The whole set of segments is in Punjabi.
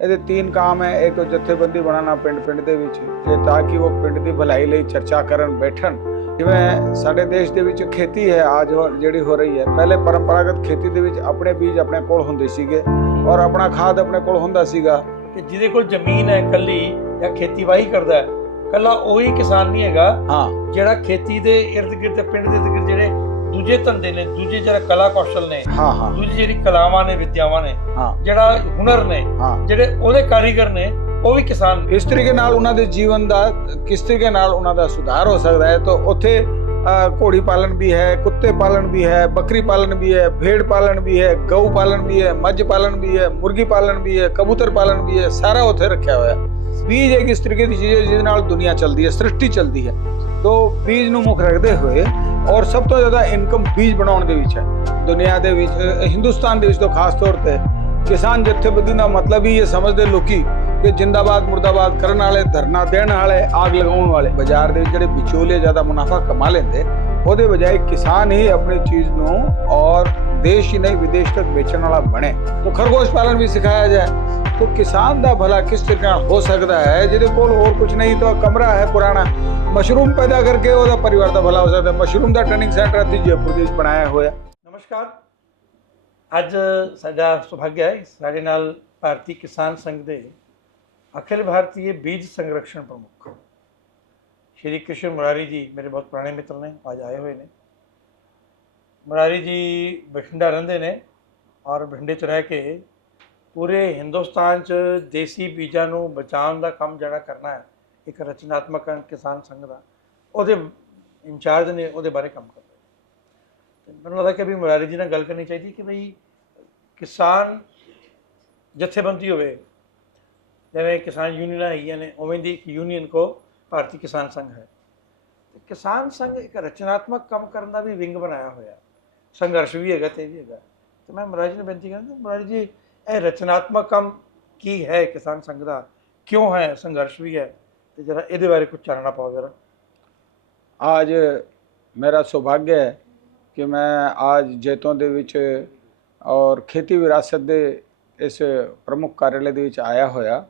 ਇਹਦੇ ਤਿੰਨ ਕੰਮ ਹੈ ਇੱਕ ਜਥੇਬੰਦੀ ਬਣਾਉਣਾ ਪਿੰਡ ਪਿੰਡ ਦੇ ਵਿੱਚ ਤੇ ਤਾਂ ਕਿ ਉਹ ਪਿੰਡ ਦੀ ਭਲਾਈ ਲਈ ਚਰਚਾ ਕਰਨ ਬੈਠਣ। ਜਿਵੇਂ ਸਾਡੇ ਦੇਸ਼ ਦੇ ਵਿੱਚ ਖੇਤੀ ਹੈ ਅੱਜ ਜਿਹੜੀ ਹੋ ਰਹੀ ਹੈ ਪਹਿਲੇ ਪਰੰਪਰਾਗਤ ਖੇਤੀ ਦੇ ਵਿੱਚ ਆਪਣੇ ਬੀਜ ਆਪਣੇ ਕੋਲ ਹੁੰਦੇ ਸੀਗੇ ਔਰ ਆਪਣਾ ਖਾਦ ਆਪਣੇ ਕੋਲ ਹੁੰਦਾ ਸੀਗਾ। ਕਿ ਜਿਹਦੇ ਕੋਲ ਜ਼ਮੀਨ ਹੈ ਕੱਲੀ ਜਾਂ ਖੇਤੀਬਾੜੀ ਕਰਦਾ ਹੈ ਕੱਲਾ ਉਹੀ ਕਿਸਾਨ ਨਹੀਂ ਹੈਗਾ ਹਾਂ। ਜਿਹੜਾ ਖੇਤੀ ਦੇ ਤੇ ਪਿੰਡ ਦੇ ਜਿਹੜੇ ਦੂਜੇ ਧੰਦੇ ਨੇ ਦੂਜੇ ਜਿਹੜਾ ਕਲਾ ਕੌਸ਼ਲ ਨੇ ਹਾਂ ਹਾਂ। ਦੂਜੀ ਜਿਹੜੀ ਕਲਾਵਾਂ ਨੇ ਵਿਦਿਆਵਾਂ ਨੇ ਹਾਂ। ਜਿਹੜਾ ਹੁਨਰ ਨੇ ਜਿਹੜੇ ਉਹਦੇ ਕਾਰੀਗਰ ਨੇ ਉਹ ਵੀ ਕਿਸਾਨ ਇਸ ਤਰੀਕੇ ਨਾਲ ਉਹਨਾਂ ਦੇ ਜੀਵਨ ਦਾ ਕਿਸ ਤਰੀਕੇ ਨਾਲ ਉਹਨਾਂ ਦਾ ਸੁਧਾਰ ਹੋ ਸਕਦਾ ਹੈ ਤਾਂ ਉੱਥੇ ਅ, ਘੋੜੀ ਪਾਲਣ ਵੀ ਹੈ ਕੁੱਤੇ ਪਾਲਣ ਵੀ ਹੈ ਬੱਕਰੀ ਪਾਲਣ ਵੀ ਹੈ ਭੇਡ ਪਾਲਣ ਵੀ ਹੈ ਗਊ ਪਾਲਣ ਵੀ ਹੈ ਮੱਝ ਪਾਲਣ ਵੀ ਹੈ ਮੁਰਗੀ ਪਾਲਣ ਵੀ ਹੈ ਕਬੂਤਰ ਪਾਲਣ ਵੀ ਹੈ ਸਾਰਾ ਉੱਥੇ ਰੱਖਿਆ ਹੋਇਆ। ਬੀਜ ਇੱਕ ਇਸ ਤਰੀਕੇ ਦੀ ਚੀਜ਼ ਹੈ ਜਿਹਦੇ ਨਾਲ ਦੁਨੀਆ ਚੱਲਦੀ ਹੈ ਸ੍ਰਿਸ਼ਟੀ ਚੱਲਦੀ ਹੈ। ਤੋਂ ਬੀਜ ਨੂੰ ਮੁੱਖ ਰੱਖਦੇ ਹੋਏ ਔਰ ਸਭ ਤੋਂ ਜ਼ਿਆਦਾ ਇਨਕਮ ਬੀਜ ਬਣਾਉਣ ਦੇ ਵਿੱਚ ਹੈ। ਦੁਨੀਆ ਦੇ ਵਿੱਚ ਹਿੰਦੁਸਤਾਨ ਦੇ ਵਿੱਚ ਤਾਂ ਖਾਸ ਤੌਰ ਤੇ ਕਿਸਾਨ ਜਥੇਬੰਦੀ ਦਾ ਮਤਲਬ ਹੀ ਇਹ ਸਮਝਦੇ ਲੋਕੀ ਕਿ ਜਿੰਦਾਬਾਦ, ਮੁਰਦਾਬਾਦ ਕਰਨ ਵਾਲੇ, ਧਰਨਾ ਦੇਣ ਵਾਲੇ, ਆਗ ਲਗਾਉਣ ਵਾਲੇ। ਬਾਜ਼ਾਰ ਦੇ ਜਿਹੜੇ ਵਿਚੋਲੇ ਜ਼ਿਆਦਾ ਮੁਨਾਫਾ ਕਮਾ ਲੈਂਦੇ, ਉਹਦੇ ਬਜਾਏ ਕਿਸਾਨ ਹੀ ਆਪਣੀ ਚੀਜ਼ ਨੂੰ ਔਰ ਦੇਸ਼ ਹੀ ਨਹੀਂ, ਵਿਦੇਸ਼ ਤੱਕ ਵੇਚਣ ਵਾਲਾ ਬਣੇ। ਤਾਂ ਖਰਗੋਸ਼ ਪਾਲਣ ਵੀ ਸਿਖਾਇਆ ਜਾਏ। ਤਾਂ ਕਿਸਾਨ ਦਾ ਭਲਾ ਕਿਸ ਤਰੀਕੇ ਨਾਲ ਹੋ ਸਕਦਾ ਹੈ? ਜਿਹਦੇ ਕੋਲ ਹੋਰ ਕੁਝ ਨਹੀਂ, ਤਾਂ ਕਮਰਾ ਹੈ ਪੁਰਾਣਾ। ਮਸ਼ਰੂਮ ਪੈਦਾ ਕਰਕੇ ਉਹਦਾ ਪਰਿਵਾਰ ਦਾ ਭਲਾ ਹੋ ਸਕਦਾ ਮਸ਼ਰੂਮ ਦਾ ਟ੍ਰੇਨਿੰਗ ਸੈਂਟਰ ਅੱਜ ਜੈਪੁਰ ਦੇ ਵਿੱਚ ਬਣਾਇਆ ਹੋਇਆ। ਨਮਸਕਾਰ। ਅੱਜ ਸਾਡਾ ਸੁਭਾਗਿਆ ਹੈ, ਸਾਡੇ ਨਾਲ ਭਾਰਤੀ ਕਿਸਾਨ ਸੰਘ ਦੇ ਅਖਿਲ ਭਾਰਤੀ ਬੀਜ ਸੰਰਕਸ਼ਣ ਪ੍ਰਮੁੱਖ ਸ਼੍ਰੀ ਕ੍ਰਿਸ਼ਨ ਮੁਰਾਰੀ ਜੀ ਮੇਰੇ ਬਹੁਤ ਪੁਰਾਣੇ ਮਿੱਤਰ ਨੇ, ਅੱਜ ਆਏ ਹੋਏ ਨੇ। ਮੁਰਾਰੀ ਜੀ ਬਠਿੰਡਾ ਰਹਿੰਦੇ ਨੇ ਔਰ ਬਠਿੰਡੇ 'ਚ ਰਹਿ ਕੇ ਪੂਰੇ ਹਿੰਦੁਸਤਾਨ 'ਚ ਦੇਸੀ ਬੀਜਾਂ ਨੂੰ ਬਚਾਉਣ ਦਾ ਕੰਮ ਜਿਹੜਾ ਕਰਨਾ ਹੈ, ਇੱਕ ਰਚਨਾਤਮਕ ਕਿਸਾਨ ਸੰਘ ਦਾ, ਉਹਦੇ ਇੰਚਾਰਜ ਨੇ, ਉਹਦੇ ਬਾਰੇ ਕੰਮ ਕਰ। ਮੈਨੂੰ ਲੱਗਦਾ ਕਿ ਵੀ ਮੁਰਾਰੀ ਜੀ ਨਾਲ ਗੱਲ ਕਰਨੀ ਚਾਹੀਦੀ ਕਿ ਭਈ ਕਿਸਾਨ ਜਥੇਬੰਦੀ ਹੋਵੇ ਜਿਵੇਂ ਕਿਸਾਨ ਯੂਨੀਅਨਾਂ ਹੈਗੀਆਂ ਨੇ ਉਵੇਂ ਦੀ ਇੱਕ ਯੂਨੀਅਨ ਕੋ ਭਾਰਤੀ ਕਿਸਾਨ ਸੰਘ ਹੈ ਤੇ ਕਿਸਾਨ ਸੰਘ ਇੱਕ ਰਚਨਾਤਮਕ ਕੰਮ ਕਰਨ ਦਾ ਵੀ ਵਿੰਗ ਬਣਾਇਆ ਹੋਇਆ ਸੰਘਰਸ਼ ਵੀ ਹੈਗਾ ਤੇ ਇਹ ਵੀ ਹੈਗਾ ਤੇ ਮੈਂ ਮੁਰਾਰੀ ਜੀ ਨੂੰ ਬੇਨਤੀ ਕਰਾਂਗਾ ਮੁਰਾਰੀ ਜੀ ਇਹ ਰਚਨਾਤਮਕ ਕੰਮ ਕੀ ਹੈ ਕਿਸਾਨ ਸੰਘ ਦਾ ਕਿਉਂ ਹੈ ਸੰਘਰਸ਼ ਵੀ ਹੈ ਤੇ ਜਰਾ ਇਹਦੇ ਬਾਰੇ ਕੁਝ ਚਾਨਣਾ ਪਾਓ ਜਰਾ आज मेरा सौभाग्य है ਕਿ ਮੈਂ ਅੱਜ ਜੈਤੋਂ ਦੇ ਵਿੱਚ ਔਰ ਖੇਤੀ ਵਿਰਾਸਤ ਦੇ ਇਸ ਪ੍ਰਮੁੱਖ ਕਾਰਜਾਲੇ ਦੇ ਵਿੱਚ ਆਇਆ ਹੋਇਆ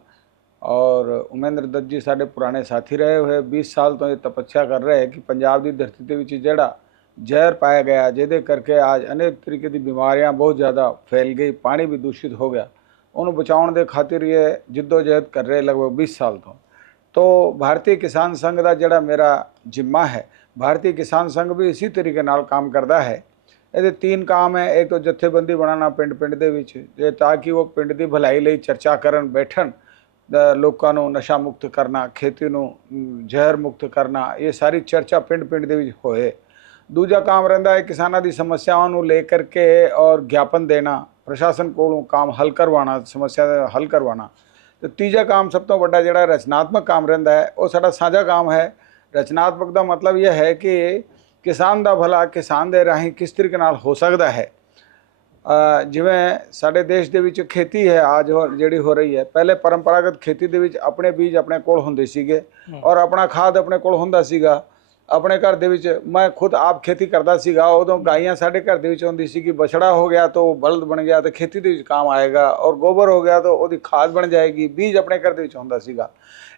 ਔਰ ਉਮੇਂਦਰ ਦੱਤ ਜੀ ਸਾਡੇ ਪੁਰਾਣੇ ਸਾਥੀ ਰਹੇ ਹੋਏ 20 ਸਾਲ ਤੋਂ ਇਹ ਤਪੱਸਿਆ ਕਰ ਰਹੇ ਕਿ ਪੰਜਾਬ ਦੀ ਧਰਤੀ ਦੇ ਵਿੱਚ ਜਿਹੜਾ ਜ਼ਹਿਰ ਪਾਇਆ ਗਿਆ, ਜਿਹਦੇ ਕਰਕੇ ਅੱਜ ਅਨੇਕ ਤਰੀਕੇ ਦੀ ਬਿਮਾਰੀਆਂ ਬਹੁਤ ਜ਼ਿਆਦਾ ਫੈਲ ਗਈ, ਪਾਣੀ ਵੀ ਦੂਸ਼ਿਤ ਹੋ ਗਿਆ। ਉਹਨੂੰ ਬਚਾਉਣ ਦੇ ਖਾਤਰ ਇਹ ਜਿੱਦੋ-ਜਹਿਦ ਕਰ ਰਹੇ ਲਗਭਗ 20 ਸਾਲ ਤੋਂ। ਤੋ ਭਾਰਤੀ ਕਿਸਾਨ ਸੰਘ ਦਾ ਜਿਹੜਾ ਮੇਰਾ ਜ਼ਿੰਮਾ ਹੈ ਭਾਰਤੀ ਕਿਸਾਨ ਸੰਘ ਵੀ ਇਸੇ ਤਰੀਕੇ ਨਾਲ ਕੰਮ ਕਰਦਾ ਹੈ। ਇਹਦੇ ਤਿੰਨ ਕੰਮ ਹੈ। ਇੱਕ ਤਾਂ ਜਥੇਬੰਦੀ ਬਣਾਉਣਾ ਪਿੰਡ ਪਿੰਡ ਦੇ ਵਿੱਚ ਜੇ ਤਾਂ ਕਿ ਉਹ ਪਿੰਡ ਦੀ ਭਲਾਈ ਲਈ ਚਰਚਾ ਕਰਨ, ਬੈਠਣ ਲੋਕਾਂ ਨੂੰ ਨਸ਼ਾ ਮੁਕਤ ਕਰਨਾ, ਖੇਤੀ ਨੂੰ ਜ਼ਹਿਰ ਮੁਕਤ ਕਰਨਾ, ਇਹ ਸਾਰੀ ਚਰਚਾ ਪਿੰਡ ਪਿੰਡ ਦੇ ਵਿੱਚ ਹੋਏ। ਦੂਜਾ ਕੰਮ ਰਹਿੰਦਾ ਹੈ ਕਿਸਾਨਾਂ ਦੀ ਸਮੱਸਿਆਵਾਂ ਨੂੰ ਲੈ ਕਰਕੇ ਔਰ ਗਿਆਪਨ ਦੇਣਾ, ਪ੍ਰਸ਼ਾਸਨ ਕੋਲੋਂ ਕੰਮ ਹੱਲ ਕਰਵਾਉਣਾ, ਸਮੱਸਿਆ ਦਾ ਹੱਲ ਕਰਵਾਉਣਾ। ਤੇ ਤੀਜਾ ਕੰਮ ਸਭ ਤੋਂ ਵੱਡਾ ਜਿਹੜਾ ਰਚਨਾਤਮਕ ਕੰਮ ਰਹਿੰਦਾ ਹੈ, ਉਹ ਸਾਡਾ ਸਾਂਝਾ ਕੰਮ ਹੈ ਰਚਨਾਤਮਕ ਦਾ ਮਤਲਬ ਇਹ ਹੈ ਕਿ ਕਿਸਾਨ ਦਾ ਭਲਾ ਕਿਸਾਨ ਦੇ ਰਾਹੀਂ ਕਿਸ ਤਰੀਕੇ ਨਾਲ ਹੋ ਸਕਦਾ ਹੈ। ਜਿਵੇਂ ਸਾਡੇ ਦੇਸ਼ ਦੇ ਵਿੱਚ ਖੇਤੀ ਹੈ ਅੱਜ ਹੋ- ਜਿਹੜੀ ਹੋ ਰਹੀ ਹੈ ਪਹਿਲੇ ਪਰੰਪਰਾਗਤ ਖੇਤੀ ਦੇ ਵਿੱਚ ਆਪਣੇ ਬੀਜ ਆਪਣੇ ਕੋਲ ਹੁੰਦੇ ਸੀਗੇ। ਔਰ ਆਪਣਾ ਖਾਦ ਆਪਣੇ ਕੋਲ ਹੁੰਦਾ ਸੀਗਾ। ਆਪਣੇ ਘਰ ਦੇ ਵਿੱਚ ਮੈਂ ਖੁਦ ਆਪ ਖੇਤੀ ਕਰਦਾ ਸੀਗਾ ਉਦੋਂ ਗਾਈਆਂ ਸਾਡੇ ਘਰ ਦੇ ਵਿੱਚ ਹੁੰਦੀ ਸੀ ਕਿ ਬਛੜਾ ਹੋ ਗਿਆ ਤਾਂ ਉਹ ਬਲਦ ਬਣ ਗਿਆ ਤਾਂ ਖੇਤੀ ਦੇ ਵਿੱਚ ਕੰਮ ਆਏਗਾ ਔਰ ਗੋਬਰ ਹੋ ਗਿਆ ਤਾਂ ਉਹਦੀ ਖਾਦ ਬਣ ਜਾਏਗੀ ਬੀਜ ਆਪਣੇ ਘਰ ਦੇ ਵਿੱਚ ਹੁੰਦਾ ਸੀਗਾ।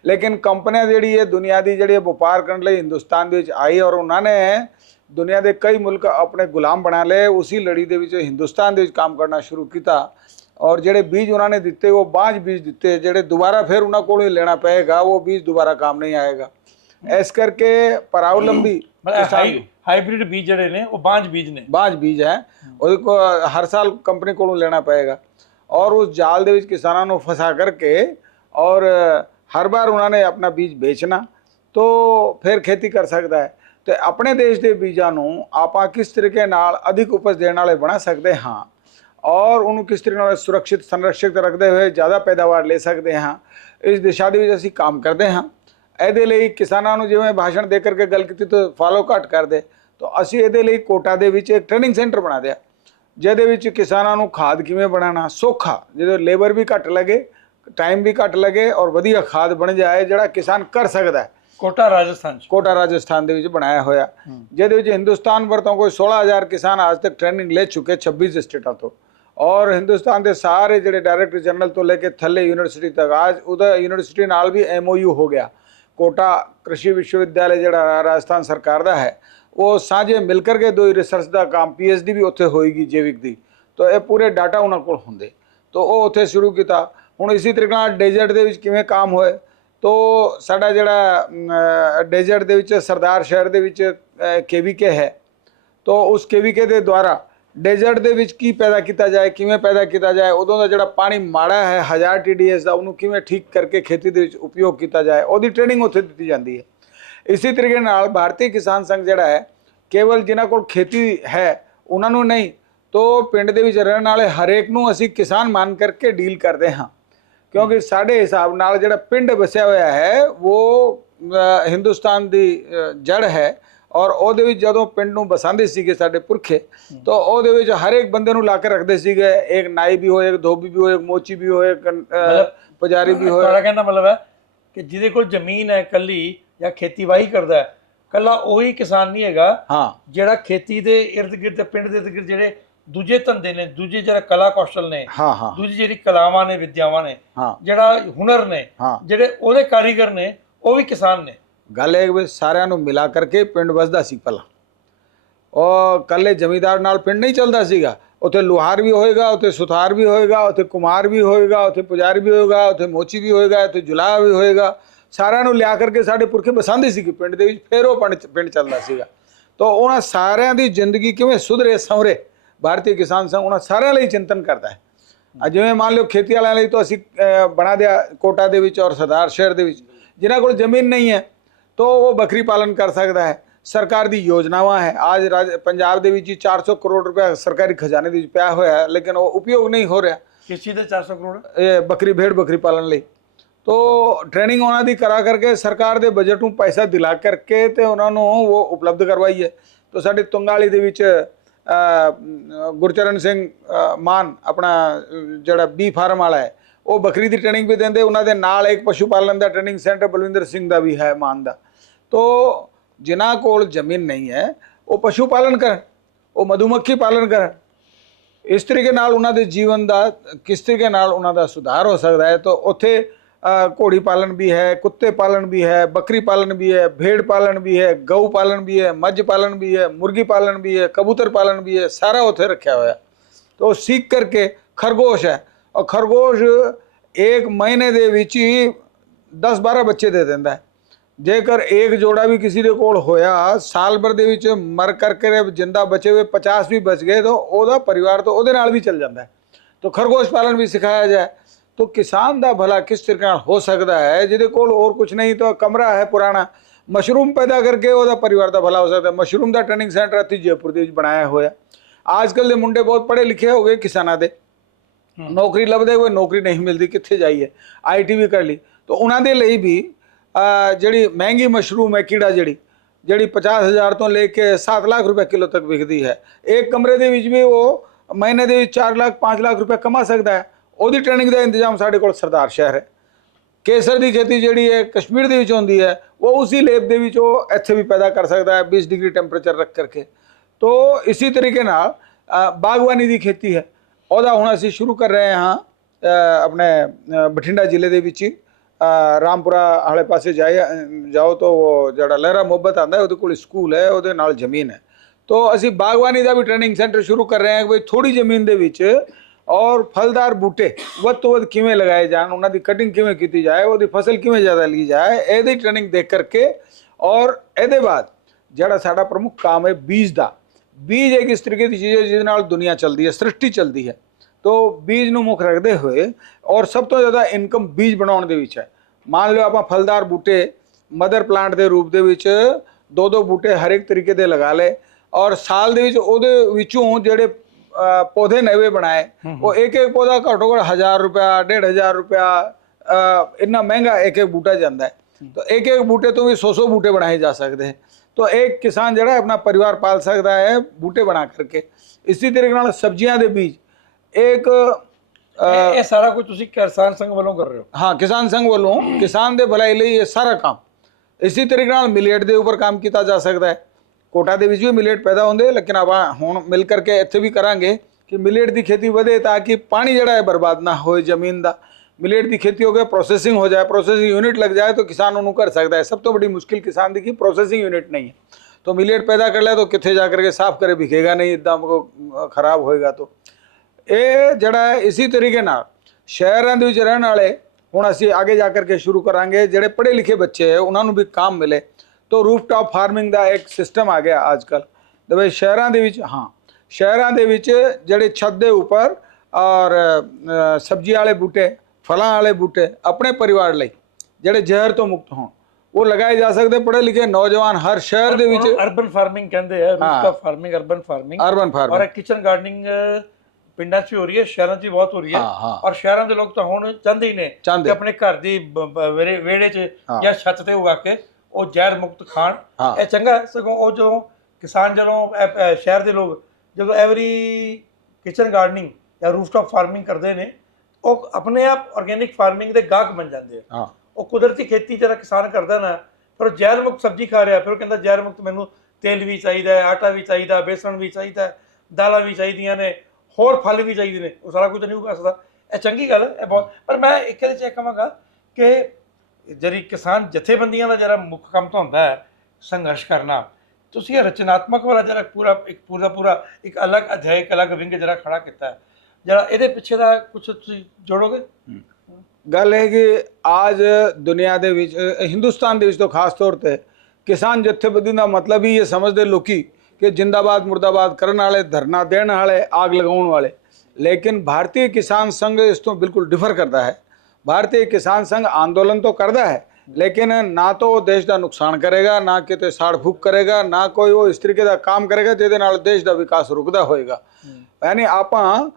ਲੇਕਿਨ ਕੰਪਨੀਆਂ ਜਿਹੜੀ ਹੈ ਦੁਨੀਆ ਦੀ ਜਿਹੜੀ ਵਪਾਰ ਕਰਨ ਲਈ ਹਿੰਦੁਸਤਾਨ ਦੇ ਵਿੱਚ ਆਈ ਔਰ ਉਹਨਾਂ ਨੇ ਦੁਨੀਆ ਦੇ ਕਈ ਮੁਲਕ ਆਪਣੇ ਗੁਲਾਮ ਬਣਾ ਲਏ ਉਸੇ ਲੜੀ ਦੇ ਵਿੱਚ ਹਿੰਦੁਸਤਾਨ ਦੇ ਵਿੱਚ ਕੰਮ ਕਰਨਾ ਸ਼ੁਰੂ ਕੀਤਾ ਔਰ ਜਿਹੜੇ ਬੀਜ ਉਹਨਾਂ ਨੇ ਦਿੱਤੇ ਉਹ ਬਾਂਝ ਬੀਜ ਦਿੱਤੇ ਜਿਹੜੇ ਦੁਬਾਰਾ ਫਿਰ ਉਹਨਾਂ ਕੋਲੋਂ ਹੀ ਲੈਣਾ ਪਏਗਾ ਉਹ ਬੀਜ ਦੁਬਾਰਾ ਕੰਮ ਨਹੀਂ ਆਏਗਾ। ਇਸ ਕਰਕੇ ਪਰਾਵਲੰਬੀ ਹਾਈਬ੍ਰਿਡ ਬੀਜ ਜਿਹੜੇ ਨੇ ਉਹ ਬਾਂਝ ਬੀਜ ਨੇ। ਬਾਂਝ ਬੀਜ ਹੈ ਉਹਦੇ ਕੋ ਹਰ ਸਾਲ ਕੰਪਨੀ ਕੋਲੋਂ ਲੈਣਾ ਪਏਗਾ। ਔਰ ਉਸ ਜਾਲ ਦੇ ਵਿੱਚ ਕਿਸਾਨਾਂ ਨੂੰ ਫਸਾ ਕਰਕੇ ਔਰ ਹਰ ਵਾਰ ਉਹਨਾਂ ਨੇ ਆਪਣਾ ਬੀਜ ਵੇਚਣਾ, ਤੋਂ ਫਿਰ ਖੇਤੀ ਕਰ ਸਕਦਾ ਹੈ। ਤੇ ਆਪਣੇ ਦੇਸ਼ ਦੇ ਬੀਜਾਂ ਨੂੰ ਆਪਾਂ ਕਿਸ ਤਰੀਕੇ ਨਾਲ ਅਧਿਕ ਉਪਜ ਦੇਣ ਵਾਲੇ ਬਣਾ ਸਕਦੇ ਹਾਂ ਔਰ ਉਹਨੂੰ ਕਿਸ ਤਰੀਕੇ ਨਾਲ ਸੁਰੱਖਿਅਤ ਸੰਰક્ષਿਤ ਰੱਖਦੇ ਹੋਏ ਜ਼ਿਆਦਾ ਪੈਦਾਵਾਰ ਲੈ ਸਕਦੇ ਹਾਂ, ਇਸ ਦਿਸ਼ਾ ਦੇ ਵਿੱਚ ਅਸੀਂ ਕੰਮ ਕਰਦੇ ਹਾਂ। ਇਹਦੇ ਲਈ ਕਿਸਾਨਾਂ ਨੂੰ ਜਿਵੇਂ ਭਾਸ਼ਣ ਦੇ ਕਰਕੇ ਗੱਲ ਕੀਤੀ ਤਾਂ ਫਾਲੋ ਘੱਟ ਕਰਦੇ, ਤਾਂ ਅਸੀਂ ਇਹਦੇ ਲਈ ਕੋਟਾ ਦੇ ਵਿੱਚ ਇੱਕ ਟ੍ਰੇਨਿੰਗ ਸੈਂਟਰ ਬਣਾ ਦਿਆ, ਜਿਹਦੇ ਵਿੱਚ ਕਿਸਾਨਾਂ ਨੂੰ ਖਾਦ ਕਿਵੇਂ ਬਣਾਉਣਾ ਸੌਖਾ, ਜਿਹਦੇ ਲੇਬਰ ਵੀ ਘੱਟ ਲੱਗੇ ਟਾਈਮ ਵੀ ਘੱਟ ਲੱਗੇ ਔਰ ਵਧੀਆ ਖਾਦ ਬਣ ਜਾਏ ਜਿਹੜਾ ਕਿਸਾਨ ਕਰ ਸਕਦਾ ਹੈ। ਕੋਟਾ ਰਾਜਸਥਾਨ ਚ। ਕੋਟਾ ਰਾਜਸਥਾਨ ਦੇ ਵਿੱਚ ਬਣਾਇਆ ਹੋਇਆ। ਜਿਹਦੇ ਵਿੱਚ ਹਿੰਦੁਸਤਾਨ ਭਰ ਤੋਂ ਕੋਈ 16000 ਕਿਸਾਨ ਅੱਜ ਤੱਕ ਟ੍ਰੇਨਿੰਗ ਲੈ ਚੁੱਕੇ 26 ਸਟੇਟਾਂ ਤੋਂ। ਔਰ ਹਿੰਦੁਸਤਾਨ ਦੇ ਸਾਰੇ ਜਿਹੜੇ ਡਾਇਰੈਕਟਰ ਜਨਰਲ ਤੋਂ ਲੈ ਕੇ ਥੱਲੇ ਯੂਨੀਵਰਸਿਟੀ ਤੱਕ ਅੱਜ ਉਹਦਾ ਯੂਨੀਵਰਸਿਟੀ ਨਾਲ ਵੀ ਐਮਓਯੂ ਹੋ ਗਿਆ। ਕੋਟਾ ਕ੍ਰਿਸ਼ੀ ਵਿਸ਼ਵਵਿਦਿਆਲਾ ਜਿਹੜਾ ਰਾਜਸਥਾਨ ਸਰਕਾਰ ਦਾ ਹੈ ਉਹ ਸਾਂਝੇ ਮਿਲ ਕਰਕੇ ਦੋ ਰਿਸਰਚ ਦਾ ਕੰਮ ਪੀਐਚਡੀ ਵੀ ਉੱਥੇ ਹੋਏਗੀ ਜੈਵਿਕ ਦੀ। ਤਾਂ ਇਹ ਪੂਰੇ ਡਾਟਾ ਉਹਨਾਂ ਕੋਲ ਹੁੰਦੇ। ਤਾਂ ਉਹ ਉੱਥੇ ਸ਼ੁਰੂ ਕੀਤਾ। ਹੁਣ ਇਸੇ ਤਰੀਕੇ ਨਾਲ ਡੈਜ਼ਰਟ ਦੇ ਵਿੱਚ ਕਿਵੇਂ ਕੰਮ ਹੋਏ? ਤੋ ਸਾਡਾ ਜਿਹੜਾ ਡੈਜ਼ਰਟ ਦੇ ਵਿੱਚ ਸਰਦਾਰ ਸ਼ਹਿਰ ਦੇ ਵਿੱਚ ਕੇਵੀਕੇ ਹੈ। ਤੋ ਉਸ ਕੇਵੀਕੇ ਦੇ ਦੁਆਰਾ ਡੈਜ਼ਰਟ ਦੇ ਵਿੱਚ ਕੀ ਪੈਦਾ ਕੀਤਾ ਜਾਏ, ਕਿਵੇਂ ਪੈਦਾ ਕੀਤਾ ਜਾਏ, ਉਦੋਂ ਦਾ ਜਿਹੜਾ ਪਾਣੀ ਮਾੜਾ ਹੈ 1000 TDS ਦਾ, ਉਹਨੂੰ ਕਿਵੇਂ ਠੀਕ ਕਰਕੇ ਖੇਤੀ ਦੇ ਵਿੱਚ ਉਪਯੋਗ ਕੀਤਾ ਜਾਏ, ਉਹਦੀ ਟ੍ਰੇਨਿੰਗ ਉੱਥੇ ਦਿੱਤੀ ਜਾਂਦੀ ਹੈ। ਇਸੇ ਤਰੀਕੇ ਨਾਲ ਭਾਰਤੀ ਕਿਸਾਨ ਸੰਘ ਜਿਹੜਾ ਹੈ, ਕੇਵਲ ਜਿਨ੍ਹਾਂ ਕੋਲ ਖੇਤੀ ਹੈ, ਉਹਨਾਂ ਨੂੰ ਨਹੀਂ, ਤੋ ਪਿੰਡ ਦੇ ਵਿੱਚ ਰਹਿਣ ਵਾਲੇ ਹਰੇਕ ਨੂੰ ਅਸੀਂ ਕਿਸਾਨ ਮੰਨ ਕਰਕੇ ਡੀਲ ਕਰਦੇ ਹਾਂ। ਕਿਉਂਕਿ ਸਾਡੇ ਹਿਸਾਬ ਨਾਲ ਜਿਹੜਾ ਪਿੰਡ ਵਸਿਆ ਹੋਇਆ ਹੈ ਉਹ ਹਿੰਦੁਸਤਾਨ ਦੀ ਜੜ ਹੈ ਔਰ ਉਹਦੇ ਵਿੱਚ ਜਦੋਂ ਪਿੰਡ ਨੂੰ ਬਸਾਉਂਦੇ ਸੀਗੇ ਸਾਡੇ ਪੁਰਖੇ ਤਾਂ ਉਹਦੇ ਵਿੱਚ ਹਰ ਇੱਕ ਬੰਦੇ ਨੂੰ ਲਾ ਕੇ ਰੱਖਦੇ ਸੀਗੇ। ਇੱਕ ਨਾਈ ਵੀ ਹੋਏ ਇੱਕ ਧੋਬੀ ਵੀ ਹੋਏ ਇੱਕ ਮੋਚੀ ਵੀ ਹੋਏ ਪੁਜਾਰੀ ਵੀ ਹੋਏ। ਤੁਹਾਡਾ ਕਹਿੰਦਾ ਮਤਲਬ ਹੈ ਕਿ ਜਿਹਦੇ ਕੋਲ ਜ਼ਮੀਨ ਹੈ ਕੱਲੀ ਜਾਂ ਖੇਤੀਬਾੜੀ ਕਰਦਾ ਹੈ ਕੱਲਾ ਉਹੀ ਕਿਸਾਨ ਨਹੀਂ ਹੈਗਾ ਹਾਂ। ਜਿਹੜਾ ਖੇਤੀ ਦੇ ਇਰਦ ਤੇ ਪਿੰਡ ਦੇ ਇਰਦ ਗਿਰਦ ਜਿਹੜੇ ਦੂਜੇ ਧੰਦੇ ਨੇ ਦੂਜੇ ਜਿਹੜਾ ਕਲਾ ਕੌਸ਼ਲ ਨੇ ਹਾਂ ਹਾਂ। ਦੂਜੀ ਜਿਹੜੀ ਕਲਾਵਾਂ ਨੇ ਵਿਦਿਆਵਾਂ ਨੇ ਹਾਂ। ਜਿਹੜਾ ਹੁਨਰ ਨੇ ਜਿਹੜੇ ਉਹਦੇ ਕਾਰੀਗਰ ਨੇ ਉਹ ਵੀ ਕਿਸਾਨ ਨੇ। ਗੱਲ ਇਹ ਵੀ ਸਾਰਿਆਂ ਨੂੰ ਮਿਲਾ ਕਰਕੇ ਪਿੰਡ ਵਸਦਾ ਸੀ ਪਹਿਲਾਂ। ਉਹ ਕੱਲੇ ਜ਼ਮੀਂਦਾਰ ਨਾਲ ਪਿੰਡ ਨਹੀਂ ਚੱਲਦਾ ਸੀਗਾ। ਉੱਥੇ ਲੁਹਾਰ ਵੀ ਹੋਏਗਾ ਉੱਥੇ ਸੁਥਾਰ ਵੀ ਹੋਏਗਾ ਉੱਥੇ ਕੁਮਾਰ ਵੀ ਹੋਏਗਾ ਉੱਥੇ ਪੁਜਾਰੀ ਵੀ ਹੋਏਗਾ ਉੱਥੇ ਮੋਚੀ ਵੀ ਹੋਏਗਾ ਉੱਥੇ ਜੁਲਾਹਾ ਵੀ ਹੋਏਗਾ। ਸਾਰਿਆਂ ਨੂੰ ਲਿਆ ਕਰਕੇ ਸਾਡੇ ਪੁਰਖੇ ਬਸਾਉਂਦੇ ਸੀਗੇ ਪਿੰਡ ਦੇ ਵਿੱਚ ਫਿਰ ਉਹ ਪਿੰਡ ਪਿੰਡ ਚੱਲਦਾ ਸੀਗਾ। ਤਾਂ ਉਹਨਾਂ ਸਾਰਿਆਂ ਦੀ ਜ਼ਿੰਦਗੀ ਕਿਵੇਂ ਸੁਧਰੇ ਸੰਵਰੇ? ਭਾਰਤੀ ਕਿਸਾਨ ਸੰਘ ਉਹਨਾਂ ਸਾਰਿਆਂ ਲਈ ਚਿੰਤਨ ਕਰਦਾ ਹੈ। ਅੱਜ ਜਿਵੇਂ ਮੰਨ ਲਓ ਖੇਤੀ ਵਾਲਿਆਂ ਲਈ ਤਾਂ ਅਸੀਂ ਬਣਾ ਦਿਆ ਕੋਟਾ ਦੇ ਵਿੱਚ ਔਰ ਸਰਦਾਰ ਸ਼ਹਿਰ ਦੇ ਵਿੱਚ। ਜਿਨ੍ਹਾਂ ਕੋਲ ਜ਼ਮੀਨ ਨਹੀਂ ਹੈ ਤਾਂ ਉਹ ਬੱਕਰੀ ਪਾਲਨ ਕਰ ਸਕਦਾ ਹੈ। ਸਰਕਾਰ ਦੀ ਯੋਜਨਾਵਾਂ ਹੈ। ਅੱਜ ਰਾਜ ਪੰਜਾਬ ਦੇ ਵਿੱਚ ਹੀ 400 ਕਰੋੜ ਰੁਪਏ ਸਰਕਾਰੀ ਖਜ਼ਾਨੇ ਦੇ ਵਿੱਚ ਪਿਆ ਹੋਇਆ ਹੈ ਲੇਕਿਨ ਉਹ ਉਪਯੋਗ ਨਹੀਂ ਹੋ ਰਿਹਾ। ਕਿਸ ਚੀਜ਼ ਦੇ 400 ਕਰੋੜ? ਇਹ ਬੱਕਰੀ ਭੇਡ ਬੱਕਰੀ ਪਾਲਣ ਲਈ। ਤੋ ਟ੍ਰੇਨਿੰਗ ਉਹਨਾਂ ਦੀ ਕਰਾ ਕਰਕੇ ਸਰਕਾਰ ਦੇ ਬਜਟ ਨੂੰ ਪੈਸਾ ਦਿਲਾ ਕਰਕੇ ਤੇ ਉਹਨਾਂ ਨੂੰ ਉਹ ਉਪਲਬਧ ਕਰਵਾਈ ਹੈ। ਤੋ ਸਾਡੇ ਤੁੰਗਾਲੀ ਦੇ ਵਿੱਚ ਗੁਰਚਰਨ ਸਿੰਘ ਮਾਨ, ਆਪਣਾ ਜਿਹੜਾ ਬੀ ਫਾਰਮ ਵਾਲਾ ਹੈ, ਉਹ ਬੱਕਰੀ ਦੀ ਟ੍ਰੇਨਿੰਗ ਵੀ ਦਿੰਦੇ, ਉਹਨਾਂ ਦੇ ਨਾਲ ਇੱਕ ਪਸ਼ੂ ਪਾਲਣ ਦਾ ਟ੍ਰੇਨਿੰਗ ਸੈਂਟਰ ਬਲਵਿੰਦਰ ਸਿੰਘ ਦਾ ਵੀ ਹੈ ਮਾਨ ਦਾ। ਤੋ, ਜਿਨ੍ਹਾਂ ਕੋਲ ਜ਼ਮੀਨ ਨਹੀਂ ਹੈ, ਉਹ ਪਸ਼ੂ ਪਾਲਣ ਕਰਨ, ਉਹ ਮਧੂਮੱਖੀ ਪਾਲਣ ਕਰਨ। ਇਸ ਤਰੀਕੇ ਨਾਲ ਉਹਨਾਂ ਦੇ ਜੀਵਨ ਦਾ, ਕਿਸ ਤਰੀਕੇ ਨਾਲ ਉਹਨਾਂ ਦਾ ਸੁਧਾਰ ਹੋ ਸਕਦਾ ਹੈ, ਤਾਂ, ਉੱਥੇ ਅ, ਘੋੜੀ ਪਾਲਣ ਵੀ ਹੈ ਕੁੱਤੇ ਪਾਲਣ ਵੀ ਹੈ ਬੱਕਰੀ ਪਾਲਣ ਵੀ ਹੈ ਭੇਡ ਪਾਲਣ ਵੀ ਹੈ ਗਊ ਪਾਲਣ ਵੀ ਹੈ ਮੱਝ ਪਾਲਣ ਵੀ ਹੈ ਮੁਰਗੀ ਪਾਲਣ ਵੀ ਹੈ ਕਬੂਤਰ ਪਾਲਣ ਵੀ ਹੈ ਸਾਰਾ ਉੱਥੇ ਰੱਖਿਆ ਹੋਇਆ तो वो सीख करके खरगोश है और खरगोश एक महीने ਦੇ ਵਿੱਚ ਹੀ 10 12 ਬੱਚੇ ਦੇ ਦਿੰਦਾ ਹੈ ਜੇਕਰ ਇੱਕ ਜੋੜਾ ਵੀ ਕਿਸੇ ਦੇ ਕੋਲ ਹੋਇਆ ਸਾਲ ਭਰ ਦੇ ਵਿੱਚ ਮਰ ਕਰਕੇ ਜਿੰਦਾ ਬਚੇ ਹੋਏ 50 ਵੀ ਬਚ ਗਏ ਤਾਂ ਉਹਦਾ ਪਰਿਵਾਰ ਤਾਂ ਉਹਦੇ ਨਾਲ ਵੀ ਚੱਲ ਜਾਂਦਾ ਹੈ तो खरगोश पालन भी सिखाया जाए ਤੋ ਕਿਸਾਨ ਦਾ ਭਲਾ ਕਿਸ ਤਰ੍ਹਾਂ ਹੋ ਸਕਦਾ ਹੈ? ਜਿਹਦੇ ਕੋਲ ਹੋਰ ਕੁਝ ਨਹੀਂ ਤਾਂ ਕਮਰਾ ਹੈ ਪੁਰਾਣਾ। ਮਸ਼ਰੂਮ ਪੈਦਾ ਕਰਕੇ ਉਹਦਾ ਪਰਿਵਾਰ ਦਾ ਭਲਾ ਹੋ ਸਕਦਾ ਮਸ਼ਰੂਮ ਦਾ ਟਰਨਿੰਗ ਸੈਂਟਰ ਅਸੀਂ ਜੈਪੁਰ ਦੇ ਵਿੱਚ ਬਣਾਇਆ ਹੋਇਆ। ਅੱਜ ਕੱਲ ਦੇ ਮੁੰਡੇ ਬਹੁਤ ਪੜ੍ਹੇ ਲਿਖੇ ਹੋ ਗਏ ਕਿਸਾਨਾਂ ਦੇ। ਨੌਕਰੀ ਲੱਭਦੇ ਹੋਏ ਨੌਕਰੀ ਨਹੀਂ ਮਿਲਦੀ ਕਿੱਥੇ ਜਾਈਏ? ਆਈਟੀ ਵੀ ਕਰ ਲਈ। ਤਾਂ ਉਹਨਾਂ ਦੇ ਲਈ ਵੀ ਜਿਹੜੀ ਮਹਿੰਗੀ ਮਸ਼ਰੂਮ ਹੈ ਕੀੜਾ ਜਿਹੜੀ ਜਿਹੜੀ 50000 ਤੋਂ ਲੈ ਕੇ 7 ਲੱਖ ਰੁਪਏ ਕਿਲੋ ਤੱਕ ਵਿਕਦੀ ਹੈ। ਇੱਕ ਕਮਰੇ ਦੇ ਵਿੱਚ ਵੀ ਉਹ ਮਹੀਨੇ ਦੇ ਵਿੱਚ 4 ਲੱਖ 5 ਲੱਖ ਰੁਪਏ ਕਮਾ ਸਕਦਾ ਹੈ। ਉਹਦੀ ਟ੍ਰੇਨਿੰਗ ਦਾ ਇੰਤਜ਼ਾਮ ਸਾਡੇ ਕੋਲ ਸਰਦਾਰ ਸ਼ਹਿਰ ਹੈ। ਕੇਸਰ ਦੀ ਖੇਤੀ ਜਿਹੜੀ ਹੈ ਕਸ਼ਮੀਰ ਦੇ ਵਿੱਚ ਹੁੰਦੀ ਹੈ ਉਹ ਉਸੇ ਲੇਬ ਦੇ ਵਿੱਚ ਉਹ ਇੱਥੇ ਵੀ ਪੈਦਾ ਕਰ ਸਕਦਾ ਹੈ 20 ਡਿਗਰੀ ਟੈਂਪਰੇਚਰ ਰੱਖ ਕਰਕੇ। ਤੋ ਇਸੇ ਤਰੀਕੇ ਨਾਲ ਅ, ਬਾਗਵਾਨੀ ਦੀ ਖੇਤੀ ਹੈ। ਉਹਦਾ ਹੁਣ ਅਸੀਂ ਸ਼ੁਰੂ ਕਰ ਰਹੇ ਹਾਂ ਆਪਣੇ ਬਠਿੰਡਾ ਜ਼ਿਲ੍ਹੇ ਦੇ ਵਿੱਚ ਹੀ। ਰਾਮਪੁਰਾ ਵਾਲੇ ਪਾਸੇ ਜਾਏ ਜਾਓ ਤਾਂ ਉਹ ਜਿਹੜਾ ਲਹਿਰਾ ਮੁਹੱਬਤ ਆਂਦਾ ਉਹਦੇ ਕੋਲ ਸਕੂਲ ਹੈ ਉਹਦੇ ਨਾਲ ਜ਼ਮੀਨ ਹੈ। ਤੋ ਅਸੀਂ ਬਾਗਵਾਨੀ ਦਾ ਵੀ ਟ੍ਰੇਨਿੰਗ ਸੈਂਟਰ ਸ਼ੁਰੂ ਕਰ ਰਹੇ ਹਾਂ ਕਿ ਬਈ ਥੋੜੀ ਜ਼ਮੀਨ ਦੇ ਵਿੱਚ ਔਰ ਫਲਦਾਰ ਬੂਟੇ, ਵੱਧ ਤੋਂ ਵੱਧ ਕਿਵੇਂ ਲਗਾਏ ਜਾਣ, ਉਹਨਾਂ ਦੀ ਕਟਿੰਗ ਕਿਵੇਂ ਕੀਤੀ ਜਾਏ, ਉਹਦੀ ਫਸਲ ਕਿਵੇਂ ਜ਼ਿਆਦਾ ਲਈ ਜਾਏ, ਇਹਦੀ ਟ੍ਰੇਨਿੰਗ ਦੇ ਕਰਕੇ ਔਰ ਇਹਦੇ ਬਾਅਦ ਜਿਹੜਾ ਸਾਡਾ ਪ੍ਰਮੁੱਖ ਕੰਮ ਹੈ ਬੀਜ ਦਾ। ਬੀਜ ਇੱਕ ਇਸ ਤਰੀਕੇ ਦੀ ਚੀਜ਼ ਹੈ ਜਿਹਦੇ ਨਾਲ ਦੁਨੀਆ ਚੱਲਦੀ ਹੈ, ਸ੍ਰਿਸ਼ਟੀ ਚੱਲਦੀ ਹੈ। ਤੋ ਬੀਜ ਨੂੰ ਮੁੱਖ ਰੱਖਦੇ ਹੋਏ ਔਰ ਸਭ ਤੋਂ ਜ਼ਿਆਦਾ ਇਨਕਮ ਬੀਜ ਬਣਾਉਣ ਦੇ ਵਿੱਚ ਹੈ। ਮੰਨ ਲਓ ਆਪਾਂ ਫਲਦਾਰ ਬੂਟੇ ਮਦਰ ਪਲਾਂਟ ਦੇ ਰੂਪ ਦੇ ਵਿੱਚ ਦੋ ਦੋ ਬੂਟੇ ਹਰ ਇੱਕ ਤਰੀਕੇ ਦੇ ਲਗਾ ਲਏ ਔਰ ਸਾਲ ਦੇ ਵਿੱਚ ਉਹਦੇ ਵਿੱਚੋਂ ਜਿਹੜੇ ਅ, ਪੌਦੇ ਨਵੇਂ ਬਣਾਏ ਉਹ ਇੱਕ ਇੱਕ ਪੌਦਾ ਘੱਟੋ ਘੱਟ 1000 ਰੁਪਇਆ 1500 ਰੁਪਇਆ ਅ, ਇੰਨਾ ਮਹਿੰਗਾ ਇੱਕ ਇੱਕ ਬੂਟਾ ਜਾਂਦਾ ਹੈ ਤਾਂ ਇੱਕ ਇੱਕ ਬੂਟੇ ਤੋਂ ਵੀ 100 100 ਬੂਟੇ ਬਣਾਏ ਜਾ ਸਕਦੇ ਹਨ तो एक किसान जरा अपना परिवार पाल सकता है बूटे बना करके इसी तरीके ਨਾਲ ਸਬਜ਼ੀਆਂ ਦੇ ਬੀਜ ਇੱਕ ਅ, ਇਹ ਇਹ ਸਾਰਾ ਕੁਝ ਤੁਸੀਂ ਕਿਸਾਨ ਸੰਘ ਵੱਲੋਂ ਕਰ ਰਹੇ ਹੋ ਹਾਂ ਕਿਸਾਨ ਸੰਘ ਵੱਲੋਂ ਕਿਸਾਨ ਦੇ ਭਲਾਈ ਲਈ ਇਹ ਸਾਰਾ ਕੰਮ ਇਸੇ ਤਰੀਕੇ ਨਾਲ ਮਿਲੇਟ ਦੇ ਉੱਪਰ ਕੰਮ ਕੀਤਾ ਜਾ ਸਕਦਾ ਹੈ ਕੋਟਾ ਦੇ ਵਿੱਚ ਵੀ ਮਿਲੇਟ ਪੈਦਾ ਹੁੰਦੇ ਲੇਕਿਨ ਆਪਾਂ ਹੁਣ ਮਿਲ ਕਰਕੇ ਇੱਥੇ ਵੀ ਕਰਾਂਗੇ ਕਿ ਮਿਲੇਟ ਦੀ ਖੇਤੀ ਵਧੇ ਤਾਂ ਕਿ ਪਾਣੀ ਜਿਹੜਾ ਹੈ ਬਰਬਾਦ ਨਾ ਹੋਏ ਜ਼ਮੀਨ ਦਾ ਮਿਲੇਟ ਦੀ ਖੇਤੀ ਹੋ ਕੇ ਪ੍ਰੋਸੈਸਿੰਗ ਹੋ ਜਾਏ ਪ੍ਰੋਸੈਸਿੰਗ ਯੂਨਿਟ ਲੱਗ ਜਾਏ ਤਾਂ ਕਿਸਾਨ ਉਹਨੂੰ ਕਰ ਸਕਦਾ ਹੈ ਸਭ ਤੋਂ ਬੜੀ ਮੁਸ਼ਕਿਲ ਕਿਸਾਨ ਦੀ ਕਿ ਪ੍ਰੋਸੈਸਿੰਗ ਯੂਨਿਟ ਨਹੀਂ ਹੈ तो मिलेट पैदा कर लिया तो कितने जा करके साफ करे बिकेगा नहीं इतना हमको खराब होएगा तो ਇਹ ਜਿਹੜਾ ਹੈ ਇਸੇ ਤਰੀਕੇ ਨਾਲ ਸ਼ਹਿਰਾਂ ਦੇ ਵਿੱਚ ਰਹਿਣ ਵਾਲੇ ਹੁਣ ਅਸੀਂ ਅੱਗੇ ਜਾ ਕਰਕੇ ਸ਼ੁਰੂ ਕਰਾਂਗੇ ਜਿਹੜੇ ਪੜ੍ਹੇ ਲਿਖੇ ਬੱਚੇ ਹੈ ਉਹਨਾਂ ਨੂੰ ਵੀ ਕੰਮ ਮਿਲੇ ਤਾਂ ਰੂਫਟਾਪ ਫਾਰਮਿੰਗ ਦਾ ਇੱਕ ਸਿਸਟਮ ਆ ਗਿਆ ਅੱਜ ਕੱਲ ਤੇ ਬਈ ਸ਼ਹਿਰਾਂ ਦੇ ਵਿੱਚ ਹਾਂ ਸ਼ਹਿਰਾਂ ਦੇ ਵਿੱਚ ਜਿਹੜੇ ਛੱਤ ਦੇ ਉੱਪਰ ਔਰ ਸਬਜ਼ੀ ਵਾਲੇ ਬੂਟੇ ਫਲਾਂ ਵਾਲੇ ਬੂਟੇ ਆਪਣੇ ਪਰਿਵਾਰ ਲਈ ਜਿਹੜੇ ਜ਼ਹਿਰ ਤੋਂ ਮੁਕਤ ਹੋਣ ਉਹ ਲਗਾਏ ਜਾ ਸਕਦੇ ਪੜ੍ਹੇ ਲਿਖੇ ਨੌਜਵਾਨ ਹਰ ਸ਼ਹਿਰ ਦੇ ਵਿੱਚ ਅਰਬਨ ਫਾਰਮਿੰਗ ਕਹਿੰਦੇ ਆ rooftop farming urban farming urban ਔਰ ਫਾਰਮਿੰਗ ਕਿਚਨ ਗਾਰਡਨਿੰਗ ਪਿੰਡਾਂ 'ਚ ਵੀ ਹੋ ਰਹੀ ਹੈ ਸ਼ਹਿਰਾਂ 'ਚ ਬਹੁਤ ਹੋ ਰਹੀ ਹੈ। ਔਰ ਸ਼ਹਿਰਾਂ ਦੇ ਲੋਕ ਤਾਂ ਹੁਣ ਚਾਹੁੰਦੇ ਹੀ ਨੇ ਕਿ ਆਪਣੇ ਘਰ ਦੀ ਵਿਹੜੇ 'ਚ। ਜਾਂ ਛੱਤ ਤੇ ਉਗਾ ਕੇ ਉਹ ਜ਼ਹਿਰ ਮੁਕਤ ਖਾਣ। ਹਾਂ। ਇਹ ਚੰਗਾ ਹੈ। ਸਗੋਂ ਉਹ ਜਦੋਂ ਕਿਸਾਨ ਜਦੋਂ ਇਹ- ਇਹ ਸ਼ਹਿਰ ਦੇ ਲੋਕ ਜਦੋਂ ਐਵਰੀ ਕਿਚਨ ਗਾਰਡਨਿੰਗ ਜਾਂ ਰੂਫਟਾਪ ਫਾਰਮਿੰਗ ਕਰਦੇ ਨੇ ਉਹ ਆਪਣੇ ਆਪ ਆਰਗੇਨਿਕ ਫਾਰਮਿੰਗ ਦੇ ਗਾਹਕ ਬਣ ਜਾਂਦੇ ਆ। ਹਾਂ। ਉਹ ਕੁਦਰਤੀ ਖੇਤੀ ਜਿਹੜਾ ਕਿਸਾਨ ਕਰਦਾ ਨਾ ਫਿਰ ਉਹ ਜ਼ਹਿਰ ਮੁਕਤ ਸਬਜ਼ੀ ਖਾ ਰਿਹਾ ਫਿਰ ਉਹ ਕਹਿੰਦਾ ਜ਼ਹਿਰ ਮੁਕਤ ਮੈਨੂੰ ਤੇਲ ਵੀ ਚਾਹੀਦਾ ਹੈ ਆਟਾ ਵੀ ਚਾਹੀਦਾ ਬੇਸਣ ਵੀ ਚਾਹੀਦਾ ਹੈ, ਦਾਲਾਂ ਵੀ ਚਾਹੀਦੀਆਂ ਨੇ ਹੋਰ ਫਲ ਵੀ ਚਾਹੀਦੇ ਨੇ। ਉਹ ਸਾਰਾ ਕੁਝ ਨਹੀਂ ਉਗਾ ਸਕਦਾ। ਇਹ ਚੰਗੀ ਗੱਲ ਹੈ ਇਹ ਬਹੁਤ ਪਰ ਮੈਂ ਇੱਕ ਇਹਦੇ ਚ ਇਹ ਕਹਾਂਗਾ ਕਿ ਜਿਹੜੀ ਕਿਸਾਨ ਜਥੇਬੰਦੀਆਂ ਦਾ ਜਿਹੜਾ ਮੁੱਖ ਕੰਮ ਤਾਂ ਹੁੰਦਾ ਹੈ ਸੰਘਰਸ਼ ਕਰਨਾ, ਤੁਸੀਂ ਇਹ ਰਚਨਾਤਮਕ ਵਾਲਾ ਜਿਹੜਾ ਪੂਰਾ ਇੱਕ ਪੂਰਾ ਪੂਰਾ ਇੱਕ ਅਲੱਗ ਅਧਿਆਇ ਇੱਕ ਅਲੱਗ ਵਿੰਗ ਜਿਹੜਾ ਖੜਾ ਕੀਤਾ ਹੈ, ਜਿਹੜਾ ਇਹਦੇ ਪਿੱਛੇ ਦਾ ਕੁਝ ਤੁਸੀਂ ਜੋੜੋਗੇ? ਗੱਲ ਹੈ ਕਿ ਅੱਜ ਦੁਨੀਆ ਦੇ ਵਿੱਚ ਹਿੰਦੁਸਤਾਨ ਦੇ ਵਿੱਚ ਤੋਂ ਖਾਸ ਤੌਰ ਤੇ ਕਿਸਾਨ ਜਥੇਬੰਦੀ ਦਾ ਮਤਲਬ ਹੀ ਇਹ ਸਮਝਦੇ ਲੋਕੀ ਕਿ ਜਿੰਦਾਬਾਦ, ਮੁਰਦਾਬਾਦ ਕਰਨ ਵਾਲੇ, ਧਰਨਾ ਦੇਣ ਵਾਲੇ, ਆਗ ਲਗਾਉਣ ਵਾਲੇ। ਲੇਕਿਨ ਭਾਰਤੀ ਕਿਸਾਨ ਸੰਘ ਇਸ ਤੋਂ ਬਿਲਕੁਲ ਡਿਫਰ ਕਰਦਾ ਹੈ। ਭਾਰਤੀ ਕਿਸਾਨ ਸੰਘ ਅੰਦੋਲਨ ਤਾਂ ਕਰਦਾ ਹੈ ਲੇਕਿਨ ਨਾ ਤਾਂ ਉਹ ਦੇਸ਼ ਦਾ ਨੁਕਸਾਨ ਕਰੇਗਾ ਨਾ ਕਿਤੇ ਸਾੜ ਫੂਕ ਕਰੇਗਾ ਨਾ ਕੋਈ ਉਹ ਇਸ ਤਰੀਕੇ ਦਾ ਕੰਮ ਕਰੇਗਾ ਜਿਹਦੇ ਨਾਲ ਦੇਸ਼ ਦਾ ਵਿਕਾਸ ਰੁਕਦਾ ਹੋਏਗਾ। ਯਾਨੀ ਆਪਾਂ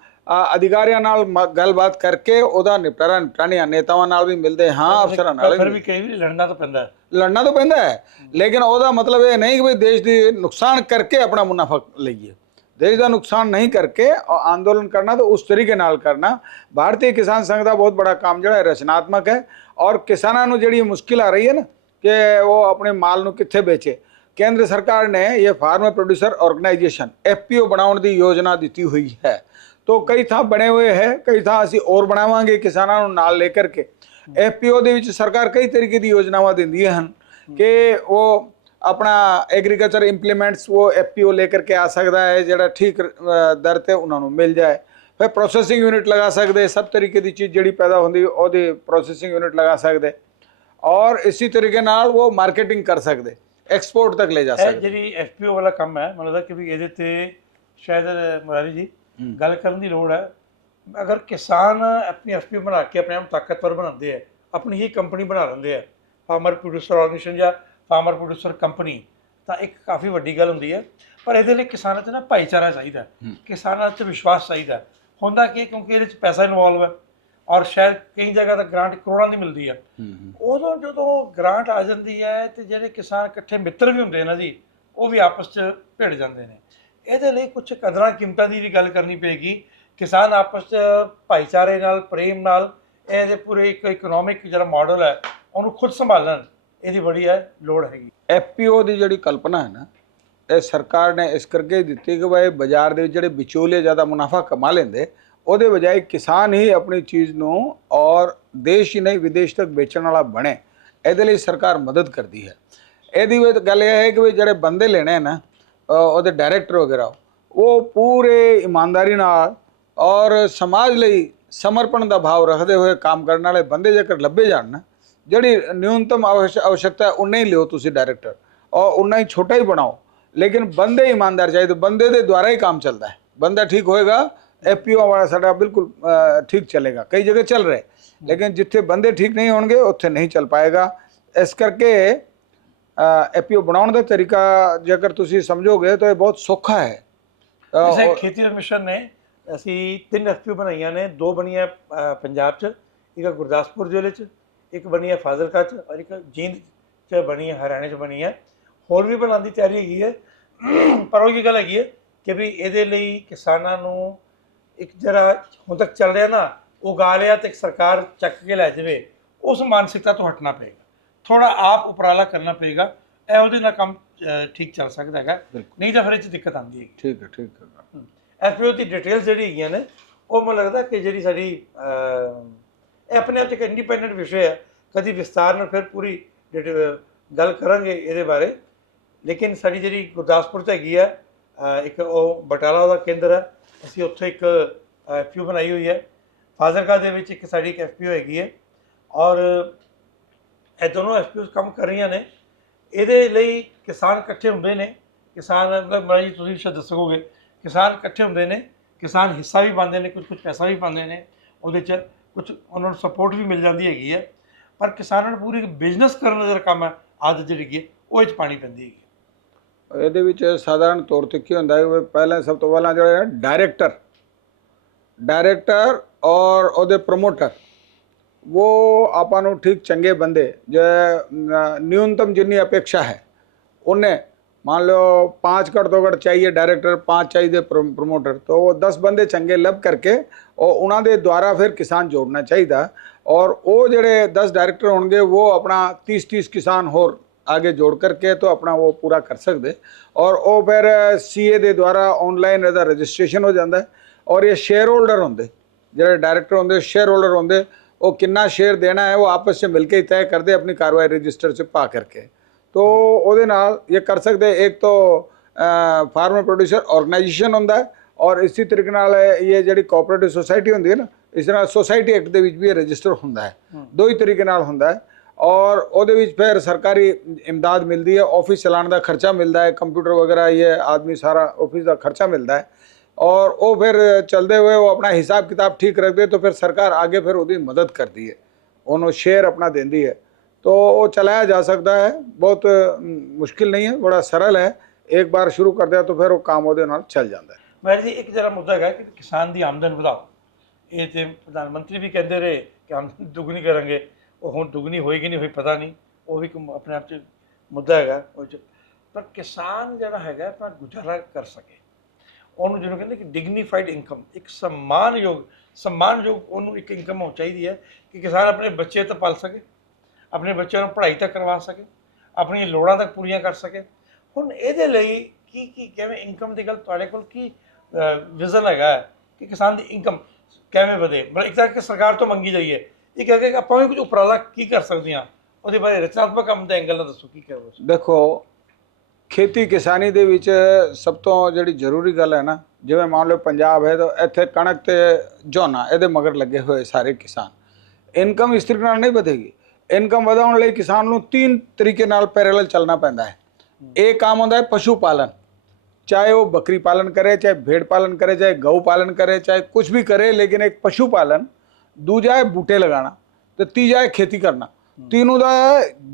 ਅਧਿਕਾਰੀਆਂ ਨਾਲ ਗੱਲਬਾਤ ਕਰਕੇ ਉਹਦਾ ਨਿਪਟਾਰਾ ਨਿਪਟਾਣੇ ਨੇਤਾਵਾਂ ਨਾਲ ਵੀ ਮਿਲਦੇ ਹਾਂ ਅਫਸਰਾਂ ਨਾਲ ਫਿਰ ਵੀ ਕਈ ਵੀ ਲੜਨਾ ਤਾਂ ਪੈਂਦਾ ਹੈ। ਲੜਨਾ ਤਾਂ ਪੈਂਦਾ ਹੈ ਲੇਕਿਨ ਉਹਦਾ ਮਤਲਬ ਇਹ ਨਹੀਂ ਕਿ ਵੀ ਦੇਸ਼ ਦੀ ਨੁਕਸਾਨ ਕਰਕੇ ਆਪਣਾ ਮੁਨਾਫਾ ਲਈਏ। ਦੇਸ਼ ਦਾ ਨੁਕਸਾਨ ਨਹੀਂ ਕਰਕੇ ਔਰ ਅੰਦੋਲਨ ਕਰਨਾ ਤਾਂ ਉਸ ਤਰੀਕੇ ਨਾਲ ਕਰਨਾ। ਭਾਰਤੀ ਕਿਸਾਨ ਸੰਘ ਦਾ ਬਹੁਤ ਬੜਾ ਕੰਮ ਜਿਹੜਾ ਰਚਨਾਤਮਕ ਹੈ ਔਰ ਕਿਸਾਨਾਂ ਨੂੰ ਜਿਹੜੀ ਮੁਸ਼ਕਿਲ ਆ ਰਹੀ ਹੈ ਨਾ ਕਿ ਉਹ ਆਪਣੇ ਮਾਲ ਨੂੰ ਕਿੱਥੇ ਵੇਚੇ। ਕੇਂਦਰ ਸਰਕਾਰ ਨੇ ਇਹ ਫਾਰਮਰ ਪ੍ਰੋਡਿਊਸਰ ਆਰਗੇਨਾਈਜੇਸ਼ਨ ਐਫਪੀਓ ਬਣਾਉਣ ਦੀ ਯੋਜਨਾ ਦਿੱਤੀ ਹੋਈ ਹੈ। ਤੋ ਕਈ ਥਾਂ ਬਣੇ ਹੋਏ ਹੈ ਕਈ ਥਾਂ ਅਸੀਂ ਹੋਰ ਬਣਾਵਾਂਗੇ ਕਿਸਾਨਾਂ ਨੂੰ ਨਾਲ ਲੈ ਕਰਕੇ। ਐਫਪੀਓ ਦੇ ਵਿੱਚ ਸਰਕਾਰ ਕਈ ਤਰੀਕੇ ਦੀ ਯੋਜਨਾਵਾਂ ਦਿੰਦੀਆਂ ਹਨ ਕਿ ਉਹ ਆਪਣਾ ਐਗਰੀਕਲਚਰ ਇੰਪਲੀਮੈਂਟਸ ਉਹ ਐਫਪੀਓ ਲੈ ਕਰਕੇ ਆ ਸਕਦਾ ਹੈ ਜਿਹੜਾ ਠੀਕ ਦਰ ਤੇ ਉਹਨਾਂ ਨੂੰ ਮਿਲ ਜਾਏ। ਫਿਰ ਪ੍ਰੋਸੈਸਿੰਗ ਯੂਨਿਟ ਲਗਾ ਸਕਦੇ ਸਭ ਤਰੀਕੇ ਦੀ ਚੀਜ਼ ਜਿਹੜੀ ਪੈਦਾ ਹੁੰਦੀ ਉਹਦੇ ਪ੍ਰੋਸੈਸਿੰਗ ਯੂਨਿਟ ਲਗਾ ਸਕਦੇ। ਔਰ ਇਸੇ ਤਰੀਕੇ ਨਾਲ ਉਹ ਮਾਰਕੀਟਿੰਗ ਕਰ ਸਕਦੇ ਐਕਸਪੋਰਟ ਤੱਕ ਲੈ ਜਾ ਸਕਦੇ। ਜਿਹੜੀ ਐਫਪੀਓ ਵਾਲਾ ਕੰਮ ਹੈ ਮੈਨੂੰ ਲੱਗਦਾ ਕਿ ਵੀ ਇਹਦੇ ਤੇ ਸ਼ਾਇਦ ਮੁਰਾਰੀ ਜੀ। ਗੱਲ ਕਰਨ ਦੀ ਲੋੜ ਹੈ। ਅਗਰ ਕਿਸਾਨ ਆਪਣੀ ਐਫਪੀਓ ਬਣਾ ਕੇ ਆਪਣੇ ਆਪ ਨੂੰ ਤਾਕਤਵਰ ਬਣਾਉਂਦੇ ਆ ਆਪਣੀ ਹੀ ਕੰਪਨੀ ਬਣਾ ਲੈਂਦੇ ਆ ਫਾਰਮਰ ਪ੍ਰੋਡਿਊਸਰ ਆਰਗੇਨਾਈਜੇਸ਼ਨ ਜਾਂ ਫਾਰਮਰ ਪ੍ਰੋਡਿਊਸਰ ਕੰਪਨੀ ਤਾਂ ਇੱਕ ਕਾਫੀ ਵੱਡੀ ਗੱਲ ਹੁੰਦੀ ਹੈ ਪਰ ਇਹਦੇ ਲਈ ਕਿਸਾਨਾਂ 'ਚ ਨਾ ਭਾਈਚਾਰਾ ਚਾਹੀਦਾ। ਕਿਸਾਨਾਂ 'ਚ ਵਿਸ਼ਵਾਸ ਚਾਹੀਦਾ। ਹੁੰਦਾ ਕੀ? ਕਿਉਂਕਿ ਇਹਦੇ 'ਚ ਪੈਸਾ ਇਨਵੋਲਵ ਹੈ ਔਰ ਸ਼ਾਇਦ ਕਈ ਜਗ੍ਹਾ ਤਾਂ ਗ੍ਰਾਂਟ ਕਰੋੜਾਂ ਦੀ ਮਿਲਦੀ ਹੈ ਉਦੋਂ ਜਦੋਂ ਗ੍ਰਾਂਟ ਆ ਜਾਂਦੀ ਹੈ ਤੇ ਜਿਹੜੇ ਕਿਸਾਨ ਇਕੱਠੇ ਮਿੱਤਰ ਵੀ ਹੁੰਦੇ ਨੇ ਜੀ ਉਹ ਵੀ ਆਪਸ 'ਚ ਭਿੜ ਜਾਂਦੇ ਨੇ ਇਹਦੇ ਲਈ ਕੁਝ ਕਦਰਾਂ ਕੀਮਤਾਂ ਦੀ ਵੀ ਗੱਲ ਕਰਨੀ ਪਏਗੀ ਕਿਸਾਨ ਆਪਸ 'ਚ ਭਾਈਚਾਰੇ ਨਾਲ ਪ੍ਰੇਮ ਨਾਲ ਇਹਦੇ ਪੂਰੇ ਇੱਕ ਇਕਨੋਮਿਕ ਜਿਹੜਾ ਮਾਡਲ ਹੈ ਉਹਨੂੰ ਖੁਦ ਸੰਭਾਲਣ ਇਹਦੀ ਬੜੀ ਹੈ ਲੋੜ ਹੈਗੀ। ਐਫਪੀਓ ਦੀ ਜਿਹੜੀ ਕਲਪਨਾ ਹੈ ਨਾ, ਇਹ ਸਰਕਾਰ ਨੇ ਇਸ ਕਰਕੇ ਦਿੱਤੀ ਕਿ ਭਾਈ ਬਾਜ਼ਾਰ ਦੇ ਵਿੱਚ ਜਿਹੜੇ ਵਿਚੋਲੇ ਜ਼ਿਆਦਾ ਮੁਨਾਫਾ ਕਮਾ ਲੈਂਦੇ, ਉਹਦੇ ਬਜਾਏ ਕਿਸਾਨ ਹੀ ਆਪਣੀ ਚੀਜ਼ ਨੂੰ ਔਰ ਦੇਸ਼ ਹੀ ਨਹੀਂ, ਵਿਦੇਸ਼ ਤੱਕ ਵੇਚਣ ਵਾਲਾ ਬਣੇ। ਇਹਦੇ ਲਈ ਸਰਕਾਰ ਮਦਦ ਕਰਦੀ ਹੈ। ਇਹਦੀ ਵੀ ਗੱਲ ਇਹ ਹੈ ਕਿ ਵੀ ਜਿਹੜੇ ਬੰਦੇ ਲੈਣੇ ਨਾ ਉਹਦੇ ਡਾਇਰੈਕਟਰ ਵਗੈਰਾ, ਉਹ ਪੂਰੇ ਇਮਾਨਦਾਰੀ ਨਾਲ ਔਰ ਸਮਾਜ ਲਈ ਸਮਰਪਣ ਦਾ ਭਾਵ ਰੱਖਦੇ ਹੋਏ ਕੰਮ ਕਰਨ ਵਾਲੇ ਬੰਦੇ ਜੇਕਰ ਲੱਭੇ ਜਾਣ ਨਾ ਜਿਹੜੀ ਨਿਊਨਤਮ आवश्य- आवश्यकता है उन्ना ही लियो ਤੁਸੀਂ ਡਾਇਰੈਕਟਰ और उन्ना ही छोटा ही बनाओ लेकिन बंदे ईमानदार चाहिए तो बंदे ਦੇ ਦੁਆਰਾ ਹੀ ਕੰਮ ਚੱਲਦਾ ਹੈ ਬੰਦਾ ਠੀਕ ਹੋਏਗਾ ਐਫਪੀਓ ਵਾਲਾ ਸਾਡਾ ਬਿਲਕੁਲ ਅ, ਠੀਕ ਚੱਲੇਗਾ ਕਈ ਜਗ੍ਹਾ ਚੱਲ ਰਿਹਾ ਹੈ। ਲੇਕਿਨ ਜਿੱਥੇ ਬੰਦੇ ਠੀਕ ਨਹੀਂ ਹੋਣਗੇ ਉੱਥੇ ਨਹੀਂ ਚੱਲ ਪਾਏਗਾ ਇਸ ਕਰਕੇ ਐਫਪੀਓ ਬਣਾਉਣ ਦਾ ਤਰੀਕਾ ਜੇਕਰ ਤੁਸੀਂ ਸਮਝੋਗੇ ਤਾਂ ਇਹ ਬਹੁਤ ਸੌਖਾ ਹੈ ਅ, ਵੈਸੇ ਔਰ- ਖੇਤੀ ਮਿਸ਼ਨ ਨੇ ਅਸੀਂ ਤਿੰਨ ਐਫਪੀਓ ਬਣਾਈਆਂ ਨੇ ਦੋ ਬਣੀਆਂ ਅ, ਪੰਜਾਬ 'ਚ ਇੱਕ ਗੁਰਦਾਸਪੁਰ ਜ਼ਿਲ੍ਹੇ 'ਚ ਇੱਕ ਬਣੀ ਹੈ ਫਾਜ਼ਿਲਕਾ 'ਚ ਔਰ ਇੱਕ ਜੀਂਦ 'ਚ ਬਣੀ ਹੈ ਹਰਿਆਣੇ 'ਚ ਬਣੀ ਹੈ। ਹੋਰ ਵੀ ਬਣਾਉਣ ਦੀ ਤਿਆਰੀ ਹੈਗੀ ਹੈ। ਪਰ ਉਹ ਇਹ ਗੱਲ ਹੈਗੀ ਹੈ ਕਿ ਵੀ ਇਹਦੇ ਲਈ ਕਿਸਾਨਾਂ ਨੂੰ ਇੱਕ ਜਿਹੜਾ ਹੁਣ ਤੱਕ ਚੱਲ ਰਿਹਾ ਨਾ ਉਗਾ ਲਿਆ ਤੇ ਸਰਕਾਰ ਚੱਕ ਕੇ ਲੈ ਜਾਵੇ ਉਸ ਮਾਨਸਿਕਤਾ ਤੋਂ ਹਟਣਾ ਪਏਗਾ। ਥੋੜਾ ਆਪ ਉਪਰਾਲਾ ਕਰਨਾ ਪਏਗਾ ਇਹ ਉਹਦੇ ਨਾਲ ਕੰਮ ਠੀਕ ਚੱਲ ਸਕਦਾ ਹੈਗਾ। ਨਹੀਂ ਤਾਂ ਫਿਰ ਇਹ 'ਚ ਦਿੱਕਤ ਆਉਂਦੀ ਹੈਗੀ। ਠੀਕ ਹੈ ਠੀਕ ਹੈ। ਐਫਪੀਓ ਦੀ ਡਿਟੇਲਸ ਜਿਹੜੀ ਹੈਗੀਆਂ ਨੇ ਉਹ ਮੈਨੂੰ ਲੱਗਦਾ ਕਿ ਜਿਹੜੀ ਸਾਡੀ ਇਹ ਆਪਣੇ ਆਪ 'ਚ ਇੱਕ ਇੰਡੀਪੈਂਡੈਂਟ ਵਿਸ਼ੇ ਹੈ ਕਦੀ ਵਿਸਤਾਰ ਨਾਲ ਫਿਰ ਪੂਰੀ ਡਿਟੇ- ਗੱਲ ਕਰਾਂਗੇ ਇਹਦੇ ਬਾਰੇ। ਲੇਕਿਨ ਸਾਡੀ ਜਿਹੜੀ ਗੁਰਦਾਸਪੁਰ 'ਚ ਹੈਗੀ ਹੈ ਇੱਕ ਉਹ ਬਟਾਲਾ ਦਾ ਕੇਂਦਰ ਹੈ ਅਸੀਂ ਉੱਥੇ ਇੱਕ ਐਫਪੀਓ ਬਣਾਈ ਹੋਈ ਹੈ ਫਾਜ਼ਿਲਕਾ ਦੇ ਵਿੱਚ ਇੱਕ ਸਾਡੀ ਇੱਕ ਐਫਪੀਓ ਹੈਗੀ ਹੈ ਔਰ ਇਹ ਦੋਨੋਂ ਐਫਪੀਓ ਕੰਮ ਕਰ ਰਹੀਆਂ ਨੇ। ਇਹਦੇ ਲਈ ਕਿਸਾਨ ਇਕੱਠੇ ਹੁੰਦੇ ਨੇ। ਕਿਸਾਨ ਮਤਲਬ ਮਹਾਰਾਜ ਜੀ, ਤੁਸੀਂ ਸ਼ਾਇਦ ਦੱਸੋਗੇ। ਕਿਸਾਨ ਇਕੱਠੇ ਹੁੰਦੇ ਨੇ। ਕਿਸਾਨ ਹਿੱਸਾ ਵੀ ਪਾਉਂਦੇ ਨੇ ਕੁਝ ਕੁਝ ਪੈਸਾ ਵੀ ਪਾਉਂਦੇ ਨੇ। ਉਹਦੇ 'ਚ ਕੁਝ ਉਹਨਾਂ ਨੂੰ ਸਪੋਰਟ ਵੀ ਮਿਲ ਜਾਂਦੀ ਹੈਗੀ ਹੈ ਪਰ ਕਿਸਾਨਾਂ ਨੂੰ ਪੂਰੀ ਬਿਜ਼ਨਸ ਕਰਨ ਦਾ ਜਿਹੜਾ ਕੰਮ ਹੈ, ਆਦਤ ਜਿਹੜੀ ਹੈ ਉਹ ਚ ਪਾਣੀ ਪੈਂਦੀ ਹੈਗੀ ਇਹਦੇ ਵਿੱਚ ਸਾਧਾਰਨ ਤੌਰ ਤੇ ਕੀ ਹੁੰਦਾ ਹੈ ਪਹਿਲਾਂ ਸਭ ਤੋਂ ਪਹਿਲਾਂ ਜਿਹੜਾ ਡਾਇਰੈਕਟਰ ਡਾਇਰੈਕਟਰ ਔਰ ਉਹਦੇ ਪ੍ਰੋਮੋਟਰ ਉਹ ਆਪਾਂ ਨੂੰ ਠੀਕ ਚੰਗੇ ਬੰਦੇ, ਜੇ ਨਿਊਨਤਮ ਜਿੰਨੀ ਅਪੇਕਸ਼ਾ ਹੈ, ਉਹਨੇ मान लो पाँच कट दो कट चाहिए डायरेक्टर पाँच चाहिए प्रमोटर तो वो दस बंदे चंगे ਲੱਭ ਕਰਕੇ ਉਹ ਉਹਨਾਂ ਦੇ ਦੁਆਰਾ ਫਿਰ ਕਿਸਾਨ ਜੋੜਨਾ ਚਾਹੀਦਾ ਔਰ ਉਹ ਜਿਹੜੇ 10 ਡਾਇਰੈਕਟਰ ਹੋਣਗੇ ਉਹ ਆਪਣਾ 30 30 ਕਿਸਾਨ ਹੋਰ आगे जोड़ करके तो अपना वो पूरा कर सकते और ਉਹ ਫਿਰ ਸੀਏ ਦੇ ਦੁਆਰਾ ਆਨਲਾਈਨ ਇਹਦਾ ਰਜਿਸਟ੍ਰੇਸ਼ਨ ਹੋ ਜਾਂਦਾ ਹੈ ਔਰ ਇਹ ਸ਼ੇਅਰ ਹੋਲਡਰ ਹੁੰਦੇ ਜਿਹੜੇ ਡਾਇਰੈਕਟਰ ਹੁੰਦੇ ਸ਼ੇਅਰ ਹੋਲਡਰ ਹੁੰਦੇ ਉਹ ਕਿੰਨਾ ਸ਼ੇਅਰ ਦੇਣਾ ਹੈ ਉਹ ਆਪਸ ਵਿੱਚ ਮਿਲ ਕੇ ਹੀ ਤੈਅ ਕਰਦੇ ਆਪਣੀ ਕਾਰਵਾਈ ਰਜਿਸਟਰ 'ਚ ਪਾ ਕਰਕੇ तो ਉਹਦੇ ਨਾਲ ਇਹ ਕਰ ਸਕਦੇ ਇੱਕ ਤਾਂ ਫਾਰਮਰ ਪ੍ਰੋਡਿਊਸਰ ਆਰਗੇਨਾਈਜੇਸ਼ਨ ਹੁੰਦਾ ਹੈ ਔਰ ਇਸੇ ਤਰੀਕੇ ਨਾਲ ਇਹ ਜਿਹੜੀ ਕੋਆਪਰੇਟਿਵ ਸੁਸਾਇਟੀ ਹੁੰਦੀ ਹੈ ਨਾ ਇਸ ਤਰ੍ਹਾਂ ਸੁਸਾਇਟੀ ਐਕਟ ਦੇ ਵਿੱਚ ਵੀ ਰਜਿਸਟਰ ਹੁੰਦਾ ਹੈ। ਦੋ ਹੀ ਤਰੀਕੇ ਨਾਲ ਹੁੰਦਾ ਹੈ ਔਰ ਉਹਦੇ ਵਿੱਚ ਫਿਰ ਸਰਕਾਰੀ ਇਮਦਾਦ ਮਿਲਦੀ ਹੈ ਆਫਿਸ ਚਲਾਉਣ ਦਾ ਖਰਚਾ ਮਿਲਦਾ ਹੈ ਕੰਪਿਊਟਰ ਵਗੈਰਾ ਇਹ ਆਦਮੀ ਸਾਰਾ ਆਫਿਸ ਦਾ ਖਰਚਾ ਮਿਲਦਾ ਹੈ ਔਰ ਉਹ ਫਿਰ ਚਲਦੇ ਹੋਏ ਉਹ ਆਪਣਾ ਹਿਸਾਬ ਕਿਤਾਬ ਠੀਕ ਰੱਖਦੇ ਤਾਂ ਫਿਰ ਸਰਕਾਰ ਅੱਗੇ ਫਿਰ ਉਹਦੀ ਮਦਦ ਕਰਦੀ ਹੈ। ਉਹਨੂੰ ਸ਼ੇਅਰ ਆਪਣਾ ਦਿੰਦੀ ਹੈ। तो वो चलाया जा सकता है बहुत अम, मुश्किल नहीं है बड़ा सरल है एक बार शुरू कर दिया तो फिर वो काम ਉਹਦੇ ਨਾਲ ਚੱਲ ਜਾਂਦਾ ਹੈ ਮੈਡਮ ਜੀ ਇੱਕ ਜਿਹੜਾ ਮੁੱਦਾ ਹੈਗਾ ਕਿ ਕਿਸਾਨ ਦੀ ਆਮਦਨ ਵਧਾਓ ਇਹ ਤੇ ਪ੍ਰਧਾਨ ਮੰਤਰੀ ਵੀ ਕਹਿੰਦੇ ਰਹੇ ਕਿ ਆਮਦਨ ਦੁੱਗਣੀ ਕਰਾਂਗੇ ਉਹ ਹੁਣ ਦੁੱਗਣੀ ਹੋਏਗੀ ਨਹੀਂ ਹੋਈ ਪਤਾ ਨਹੀਂ ਉਹ ਵੀ ਇੱਕ ਆਪਣੇ ਆਪ 'ਚ ਮੁੱਦਾ ਹੈਗਾ ਉਹ 'ਚ ਪਰ ਕਿਸਾਨ ਜਿਹੜਾ ਹੈਗਾ ਆਪਣਾ ਗੁਜ਼ਾਰਾ ਕਰ ਸਕੇ ਉਹਨੂੰ ਜਿਹਨੂੰ ਕਹਿੰਦੇ ਕਿ ਡਿਗਨੀਫਾਈਡ ਇਨਕਮ ਇੱਕ ਸਨਮਾਨਯੋਗ ਸਨਮਾਨਯੋਗ ਉਹਨੂੰ ਇੱਕ ਇਨਕਮ ਹੋ ਚਾਹੀਦੀ ਹੈ ਕਿ ਕਿਸਾਨ ਆਪਣੇ ਬੱਚੇ ਤਾਂ ਪਾਲ ਸਕੇ ਆਪਣੇ ਬੱਚਿਆਂ ਨੂੰ ਪੜ੍ਹਾਈ ਤੱਕ ਕਰਵਾ ਸਕੇ, ਆਪਣੀਆਂ ਲੋੜਾਂ ਤੱਕ ਪੂਰੀਆਂ ਕਰ ਸਕੇ। ਹੁਣ ਇਹਦੇ ਲਈ ਕੀ ਕੀ, ਕਿਵੇਂ ਇਨਕਮ ਦੀ ਗੱਲ ਤੁਹਾਡੇ ਕੋਲ ਕੀ ਵਿਜ਼ਨ ਹੈਗਾ ਹੈ ਕਿ ਕਿਸਾਨ ਦੀ ਇਨਕਮ ਕਿਵੇਂ ਵਧੇ? ਮਤਲਬ ਇੱਕ ਤਾਂ ਕਿ ਸਰਕਾਰ ਤੋਂ ਮੰਗੀ ਜਾਈਏ। ਇਹ ਕਹਿ ਕਿ ਆਪਾਂ ਵੀ ਕੁਝ ਉਪਰਾਲਾ ਕੀ ਕਰ ਸਕਦੇ ਹਾਂ? ਉਹਦੇ ਬਾਰੇ ਰਚਨਾਤਮਕ ਕੰਮ ਦਾ ਐਂਗਲ ਨਾਲ ਦੱਸੋ, ਕੀ ਕਰੋ ਦੇਖੋ, ਖੇਤੀ ਕਿਸਾਨੀ ਦੇ ਵਿੱਚ ਸਭ ਤੋਂ ਜਿਹੜੀ ਜ਼ਰੂਰੀ ਗੱਲ ਹੈ ਨਾ, ਜਿਵੇਂ ਮੰਨ ਲਓ ਪੰਜਾਬ ਹੈ ਤਾਂ ਇੱਥੇ ਕਣਕ ਤੇ ਝੋਨਾ, ਇਹਦੇ ਮਗਰ ਲੱਗੇ ਹੋਏ ਸਾਰੇ ਕਿਸਾਨ। ਇਨਕਮ ਇਸ ਤਰੀਕੇ ਨਾਲ ਨਹੀਂ ਵਧੇਗੀ। ਇਨਕਮ ਵਧਾਉਣ ਲਈ ਕਿਸਾਨ ਨੂੰ ਤਿੰਨ ਤਰੀਕੇ ਨਾਲ ਪੈਰਲਲ ਚੱਲਣਾ ਪੈਂਦਾ ਹੈ। ਇਹ ਕੰਮ ਹੁੰਦਾ ਹੈ ਪਸ਼ੂ ਪਾਲਣ। ਚਾਹੇ ਉਹ ਬੱਕਰੀ ਪਾਲਣ ਕਰੇ ਚਾਹੇ ਭੇਡ ਪਾਲਣ ਕਰੇ ਚਾਹੇ ਗਊ ਪਾਲਣ ਕਰੇ ਚਾਹੇ ਕੁਝ ਵੀ ਕਰੇ ਲੇਕਿਨ ਇੱਕ ਪਸ਼ੂ ਪਾਲਣ ਦੂਜਾ ਹੈ ਬੂਟੇ ਲਗਾਣਾ ਤੇ ਤੀਜਾ ਹੈ ਖੇਤੀ ਕਰਨਾ। ਤੀਨੋਂ ਦਾ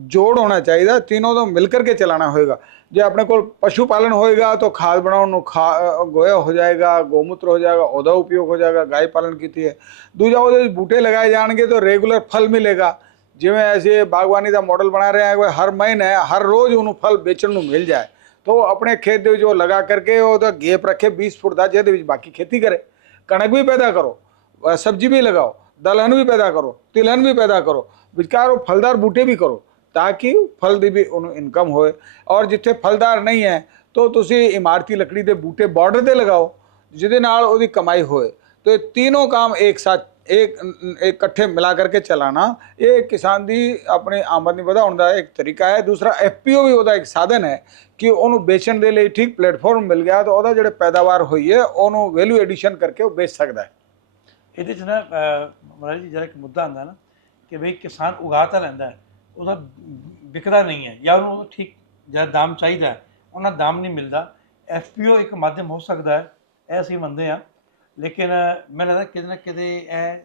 ਜੋੜ ਹੋਣਾ ਚਾਹੀਦਾ ਤੀਨੋਂ ਤੋਂ ਮਿਲ ਕਰਕੇ ਚਲਾਣਾ ਹੋਏਗਾ। ਜੇ ਆਪਣੇ ਕੋਲ ਪਸ਼ੂ ਪਾਲਣ ਹੋਏਗਾ ਤਾਂ ਖਾਦ ਬਣਾਉਣ ਨੂੰ ਗੋਇਆ ਹੋ ਜਾਏਗਾ ਗੋਮੂਤਰ ਹੋ ਜਾਏਗਾ ਉਹਦਾ ਉਪਯੋਗ ਹੋ ਜਾਏਗਾ ਗਾਇ ਪਾਲਣ ਕੀਤੀ ਹੈ। ਦੂਜਾ ਉਹਦੇ ਬੂਟੇ ਲਗਾਏ ਜਾਣਗੇ ਤਾਂ ਰੈਗੂਲਰ ਫਲ ਮਿਲੇਗਾ। ਜਿਵੇਂ ਅਸੀਂ ਬਾਗਬਾਨੀ ਦਾ ਮਾਡਲ ਬਣਾ ਰਹੇ ਹਾਂ ਕਿ ਹਰ ਮਹੀਨੇ ਹਰ ਰੋਜ਼ ਉਹਨੂੰ ਫਲ ਵੇਚਣ ਨੂੰ ਮਿਲ ਜਾਏ ਤਾਂ ਉਹ ਆਪਣੇ ਖੇਤ ਦੇ ਵਿੱਚ ਉਹ ਲਗਾ ਕਰਕੇ ਉਹਦਾ ਗੇਪ ਰੱਖੇ 20 ਫੁੱਟ ਦਾ ਜਿਹਦੇ ਵਿੱਚ ਬਾਕੀ ਖੇਤੀ ਕਰੇ ਕਣਕ ਵੀ ਪੈਦਾ ਕਰੋ ਅ, ਸਬਜ਼ੀ ਵੀ ਲਗਾਓ ਦਲਹਨ ਵੀ ਪੈਦਾ ਕਰੋ ਤਿਲਹਨ ਵੀ ਪੈਦਾ ਕਰੋ ਵਿਚਕਾਰ ਉਹ ਫਲਦਾਰ ਬੂਟੇ ਵੀ ਕਰੋ ਤਾਂ ਕਿ ਫਲ ਦੀ ਵੀ ਉਹਨੂੰ ਇਨਕਮ ਹੋਏ ਔਰ ਜਿੱਥੇ ਫਲਦਾਰ ਨਹੀਂ ਹੈ ਤਾਂ ਤੁਸੀਂ ਇਮਾਰਤੀ ਲੱਕੜੀ ਦੇ ਬੂਟੇ ਬਾਰਡਰ ਤੇ ਲਗਾਓ ਜਿਹਦੇ ਨਾਲ ਉਹਦੀ ਕਮਾਈ ਹੋਏ तो ये तीनों काम एक साथ ਇਹ ਇਕੱਠੇ ਮਿਲਾ ਕਰਕੇ ਚਲਾਣਾ, ਇਹ ਕਿਸਾਨ ਦੀ ਆਪਣੀ ਆਮਦਨੀ ਵਧਾਉਣ ਦਾ ਇੱਕ ਤਰੀਕਾ ਹੈ। ਦੂਸਰਾ ਐਫਪੀਓ ਵੀ ਉਹਦਾ ਇੱਕ ਸਾਧਨ ਹੈ ਕਿ ਉਹਨੂੰ ਵੇਚਣ ਦੇ ਲਈ ਠੀਕ ਪਲੇਟਫਾਰਮ ਮਿਲ ਗਿਆ ਤਾਂ ਉਹਦਾ ਜਿਹੜੇ ਪੈਦਾਵਾਰ ਹੋਈ ਹੈ, ਉਹਨੂੰ ਵੈਲਿਊ ਐਡੀਸ਼ਨ ਕਰਕੇ ਉਹ ਵੇਚ ਸਕਦਾ ਹੈ। ਇਹਦੇ ਚ ਨਾ ਮਹਾਰਾਜ ਜੀ ਜਿਹੜਾ ਇੱਕ ਮੁੱਦਾ ਆਂਦਾ ਨਾ ਕਿ ਭਈ ਕਿਸਾਨ ਉਗਾ ਤਾਂ ਲੈਂਦਾ ਉਹਦਾ ਵਿਕਦਾ ਨਹੀਂ ਹੈ ਜਾਂ ਉਹਨੂੰ ਠੀਕ ਜਿਹੜਾ ਦਾਮ ਚਾਹੀਦਾ ਉਹਨਾਂ ਦਾਮ ਨਹੀਂ ਮਿਲਦਾ। ਐਫਪੀਓ ਇੱਕ ਮਾਧਿਅਮ ਹੋ ਸਕਦਾ ਹੈ ਐ ਅਸੀਂ ਮੰਨਦੇ ਆ ਲੇਕਿਨ ਮੈਨੂੰ ਲੱਗਦਾ ਕਿਤੇ ਨਾ ਕਿਤੇ ਇਹ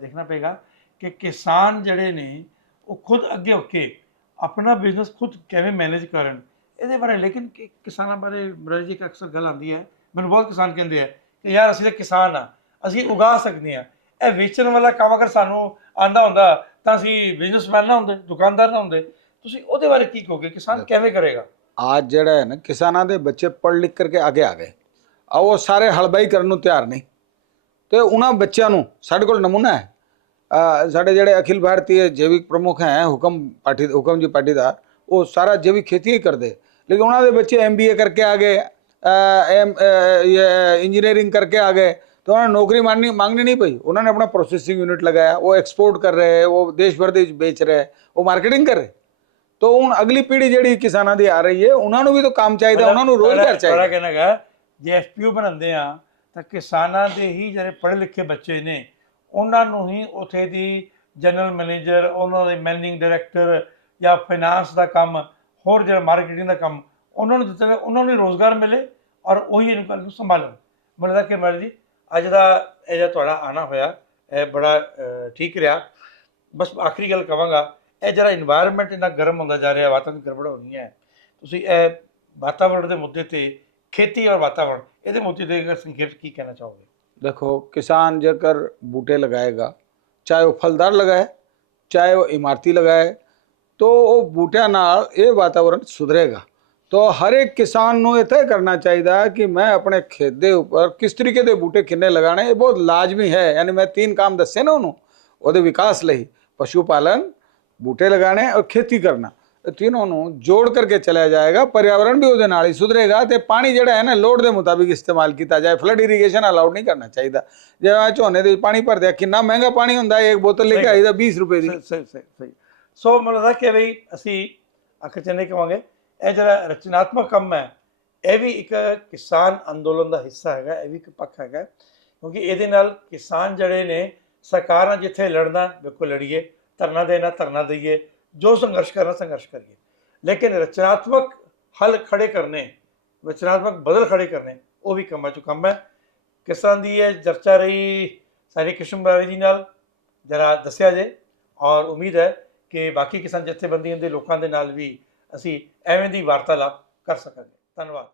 ਦੇਖਣਾ ਪਏਗਾ ਕਿ ਕਿਸਾਨ ਜਿਹੜੇ ਨੇ ਉਹ ਖੁਦ ਅੱਗੇ ਹੋ ਕੇ ਆਪਣਾ ਬਿਜ਼ਨਸ ਖੁਦ ਕਿਵੇਂ ਮੈਨੇਜ ਕਰਨ ਇਹਦੇ ਬਾਰੇ ਲੇਕਿਨ ਕਿਸਾਨਾਂ ਬਾਰੇ ਮਹਾਰਾਜ ਜੀ ਅਕਸਰ ਗੱਲ ਆਉਂਦੀ ਹੈ ਮੈਨੂੰ ਬਹੁਤ ਕਿਸਾਨ ਕਹਿੰਦੇ ਆ ਕਿ ਯਾਰ ਅਸੀਂ ਤਾਂ ਕਿਸਾਨ ਆ ਅਸੀਂ ਉਗਾ ਸਕਦੇ ਆ ਇਹ ਵੇਚਣ ਵਾਲਾ ਕੰਮ ਅਗਰ ਸਾਨੂੰ ਆਂਦਾ ਹੁੰਦਾ ਤਾਂ ਅਸੀਂ ਬਿਜ਼ਨਸਮੈਨ ਨਾ ਹੁੰਦੇ ਦੁਕਾਨਦਾਰ ਨਾ ਹੁੰਦੇ। ਤੁਸੀਂ ਉਹਦੇ ਬਾਰੇ ਕੀ ਕਹੋਗੇ? ਕਿਸਾਨ ਕਿਵੇਂ ਕਰੇਗਾ? ਅੱਜ ਜਿਹੜਾ ਹੈ ਨਾ ਕਿਸਾਨਾਂ ਦੇ ਬੱਚੇ ਪੜ੍ਹ ਲਿਖ ਕਰਕੇ ਅੱਗੇ ਆ ਗਏ। ਆ ਉਹ ਸਾਰੇ ਹਲਬਾਈ ਕਰਨ ਨੂੰ ਤਿਆਰ ਨਹੀਂ। ਤੇ ਉਹਨਾਂ ਬੱਚਿਆਂ ਨੂੰ ਸਾਡੇ ਕੋਲ ਨਮੂਨਾ ਹੈ ਅ, ਸਾਡੇ ਜਿਹੜੇ ਅਖਿਲ ਭਾਰਤੀ ਜੈਵਿਕ ਪ੍ਰਮੁੱਖ ਹੈ ਹੁਕਮ ਪਾਠੀ ਹੁਕਮ ਜੀ ਪਾਟੀਦਾਰ ਉਹ ਸਾਰਾ ਜੈਵਿਕ ਖੇਤੀ ਹੀ ਕਰਦੇ ਲੇਕਿਨ ਉਹਨਾਂ ਦੇ ਬੱਚੇ ਐਮਬੀਏ ਕਰਕੇ ਆ ਗਏ एम अ, ये इंजीनियरिंग करके आ गए तो उन्होंने नौकरी मांगनी मांगनी नहीं पई उन्होंने अपना प्रोसेसिंग यूनिट लगाया वो एक्सपोर्ट कर रहे हैं वो देश भर ਦੇ ਵਿੱਚ ਵੇਚ ਰਹੇ ਉਹ ਮਾਰਕੀਟਿੰਗ ਕਰ ਰਹੇ ਤੋ ਹੁਣ ਅਗਲੀ ਪੀੜ੍ਹੀ ਜਿਹੜੀ ਕਿਸਾਨਾਂ ਦੀ ਆ ਰਹੀ ਹੈ ਉਹਨਾਂ ਨੂੰ ਵੀ ਤਾਂ ਕੰਮ ਚਾਹੀਦਾ ਉਹਨਾਂ ਨੂੰ ਰੋਜ਼ਗਾਰ ਬੜਾ ਚਾਹੀਦਾ ਕਹਿਣਾ ਹੈਗਾ ਜੇ ਐਫਪੀਓ ਬਣਾਉਂਦੇ ਆ ਤਾਂ ਕਿਸਾਨਾਂ ਦੇ ਹੀ ਜਿਹੜੇ ਪੜ੍ਹੇ ਲਿਖੇ ਬੱਚੇ ਨੇ, ਉਹਨਾਂ ਨੂੰ ਹੀ ਉਥੇ ਦੀ ਜਨਰਲ ਮੈਨੇਜਰ ਉਹਨਾਂ ਦੇ ਮੈਨੇਜਿੰਗ ਡਾਇਰੈਕਟਰ ਜਾਂ ਫਾਈਨਾਂਸ ਦਾ ਕੰਮ, ਹੋਰ ਜਿਹੜਾ ਮਾਰਕੀਟਿੰਗ ਦਾ ਕੰਮ, ਉਹਨਾਂ ਨੂੰ ਦਿੱਤਾ ਉਹਨਾਂ ਨੂੰ ਰੋਜ਼ਗਾਰ ਮਿਲੇ ਔਰ ਉਹੀ ਇਹਨਾਂ ਨੂੰ ਸੰਭਾਲਣ। ਮੈਨੂੰ ਲੱਗਦਾ ਕਿ ਮਰ ਜੀ, ਅੱਜ ਦਾ ਇਹ ਜਿਹੜਾ ਤੁਹਾਡਾ ਆਣਾ ਹੋਇਆ, ਇਹ ਬੜਾ ਠੀਕ ਰਿਹਾ। ਬਸ ਆਖਰੀ ਗੱਲ ਕਵਾਂਗਾ, ਇਹ ਜਿਹੜਾ এনवायरमेंट ਇੰਨਾ ਗਰਮ ਹੁੰਦਾ ਜਾ ਰਿਹਾ ਵਾਤਾਵਰਣ ਗੜਬੜ ਹੋ ਰਹੀ ਹੈ, ਤੁਸੀਂ ਇਹ ਵਾਤਾਵਰਣ ਦੇ ਮੁੱਦੇ ਤੇ ਖੇਤੀ ਔਰ ਵਾਤਾਵਰਣ ਇਹਦੇ ਮੁੱਦੇ ਤੇ ਅਗਰ ਸੰਖੇਪ 'ਚ ਕੀ ਕਹਿਣਾ ਚਾਹੋਗੇ देखो किसान जेकर बूटे लगाएगा चाहे वो फलदार लगाए चाहे वो इमारती लगाए तो ਉਹ ਬੂਟਿਆਂ ਨਾਲ ਇਹ ਵਾਤਾਵਰਣ ਸੁਧਰੇਗਾ ਤੋ ਹਰ ਇੱਕ ਕਿਸਾਨ ਨੂੰ ਇਹ ਤੈਅ ਕਰਨਾ ਚਾਹੀਦਾ ਹੈ ਕਿ ਮੈਂ ਆਪਣੇ ਖੇਤ ਦੇ ਉੱਪਰ ਕਿਸ ਤਰੀਕੇ ਦੇ ਬੂਟੇ ਕਿੰਨੇ ਲਗਾਣੇ ਇਹ ਬਹੁਤ ਲਾਜ਼ਮੀ ਹੈ ਯਾਨੀ ਮੈਂ ਤਿੰਨ ਕੰਮ ਦੱਸੇ ਨਾ ਉਹਨੂੰ ਉਹਦੇ ਵਿਕਾਸ ਲਈ ਪਸ਼ੂ ਪਾਲਨ ਬੂਟੇ ਲਗਾਣੇ ਔਰ ਖੇਤੀ ਕਰਨਾ ਇਹ ਤਿੰਨੋਂ ਨੂੰ ਜੋੜ ਕਰਕੇ ਚਲਿਆ ਜਾਏਗਾ ਪਰਿਆਵਰਣ ਵੀ ਉਹਦੇ ਨਾਲ ਹੀ ਸੁਧਰੇਗਾ ਤੇ ਪਾਣੀ ਜਿਹੜਾ ਹੈ ਨਾ ਲੋੜ ਦੇ ਮੁਤਾਬਿਕ ਇਸਤੇਮਾਲ ਕੀਤਾ ਜਾਏ। ਫਲੱਡ ਇਰੀਗੇਸ਼ਨ ਅਲਾਉਡ ਨਹੀਂ ਕਰਨਾ ਚਾਹੀਦਾ। ਜਿਵੇਂ ਝੋਨੇ ਦੇ ਵਿੱਚ ਪਾਣੀ ਭਰਦੇ ਆ ਕਿੰਨਾ ਮਹਿੰਗਾ ਪਾਣੀ ਹੁੰਦਾ ਹੈ ਇੱਕ ਬੋਤਲ ਲੈ ਕੇ ਆਈਦਾ 20 ਰੁਪਏ ਦੀ। ਸਹੀ ਸਹੀ ਸਹੀ ਸੋ ਮੈਨੂੰ ਲੱਗਦਾ ਕਿ ਵੀ ਅਸੀਂ ਆਖਰ ਚ ਨਹੀਂ ਕਹਾਂਗੇ ਇਹ ਜਿਹੜਾ ਰਚਨਾਤਮਕ ਕੰਮ ਹੈ ਇਹ ਵੀ ਇੱਕ ਕਿਸਾਨ ਅੰਦੋਲਨ ਦਾ ਹਿੱਸਾ ਹੈਗਾ ਇਹ ਵੀ ਇੱਕ ਪੱਖ ਹੈਗਾ। ਕਿਉਂਕਿ ਇਹਦੇ ਨਾਲ ਕਿਸਾਨ ਜਿਹੜੇ ਨੇ ਸਰਕਾਰ ਜਿੱਥੇ ਲੜਨਾ ਬਿਲਕੁਲ ਲੜੀਏ। ਧਰਨਾ ਦੇਣਾ ਧਰਨਾ ਦਈਏ। ਜੋ ਸੰਘਰਸ਼ ਕਰਨਾ ਸੰਘਰਸ਼ ਕਰੀਏ ਲੇਕਿਨ ਰਚਨਾਤਮਕ ਹੱਲ ਖੜੇ ਕਰਨੇ ਰਚਨਾਤਮਕ ਬਦਲ ਖੜੇ ਕਰਨੇ ਉਹ ਵੀ ਕੰਮਾਂ ਚੋਂ ਕੰਮ ਹੈ ਕਿਸ ਤਰ੍ਹਾਂ ਦੀ ਇਹ ਚਰਚਾ ਰਹੀ ਸਾਰੀ ਕਿਸ਼ਨ ਬਾਰੇ ਜੀ ਨਾਲ ਜਰਾ ਦੱਸਿਆ ਜੇ ਔਰ ਉਮੀਦ ਹੈ ਕਿ ਬਾਕੀ ਕਿਸਾਨ ਜਥੇਬੰਦੀਆਂ ਦੇ ਲੋਕਾਂ ਦੇ ਨਾਲ ਵੀ ਅਸੀਂ ਐਵੇਂ ਦੀ ਵਾਰਤਾਲਾਪ ਕਰ ਸਕਾਂਗੇ ਧੰਨਵਾਦ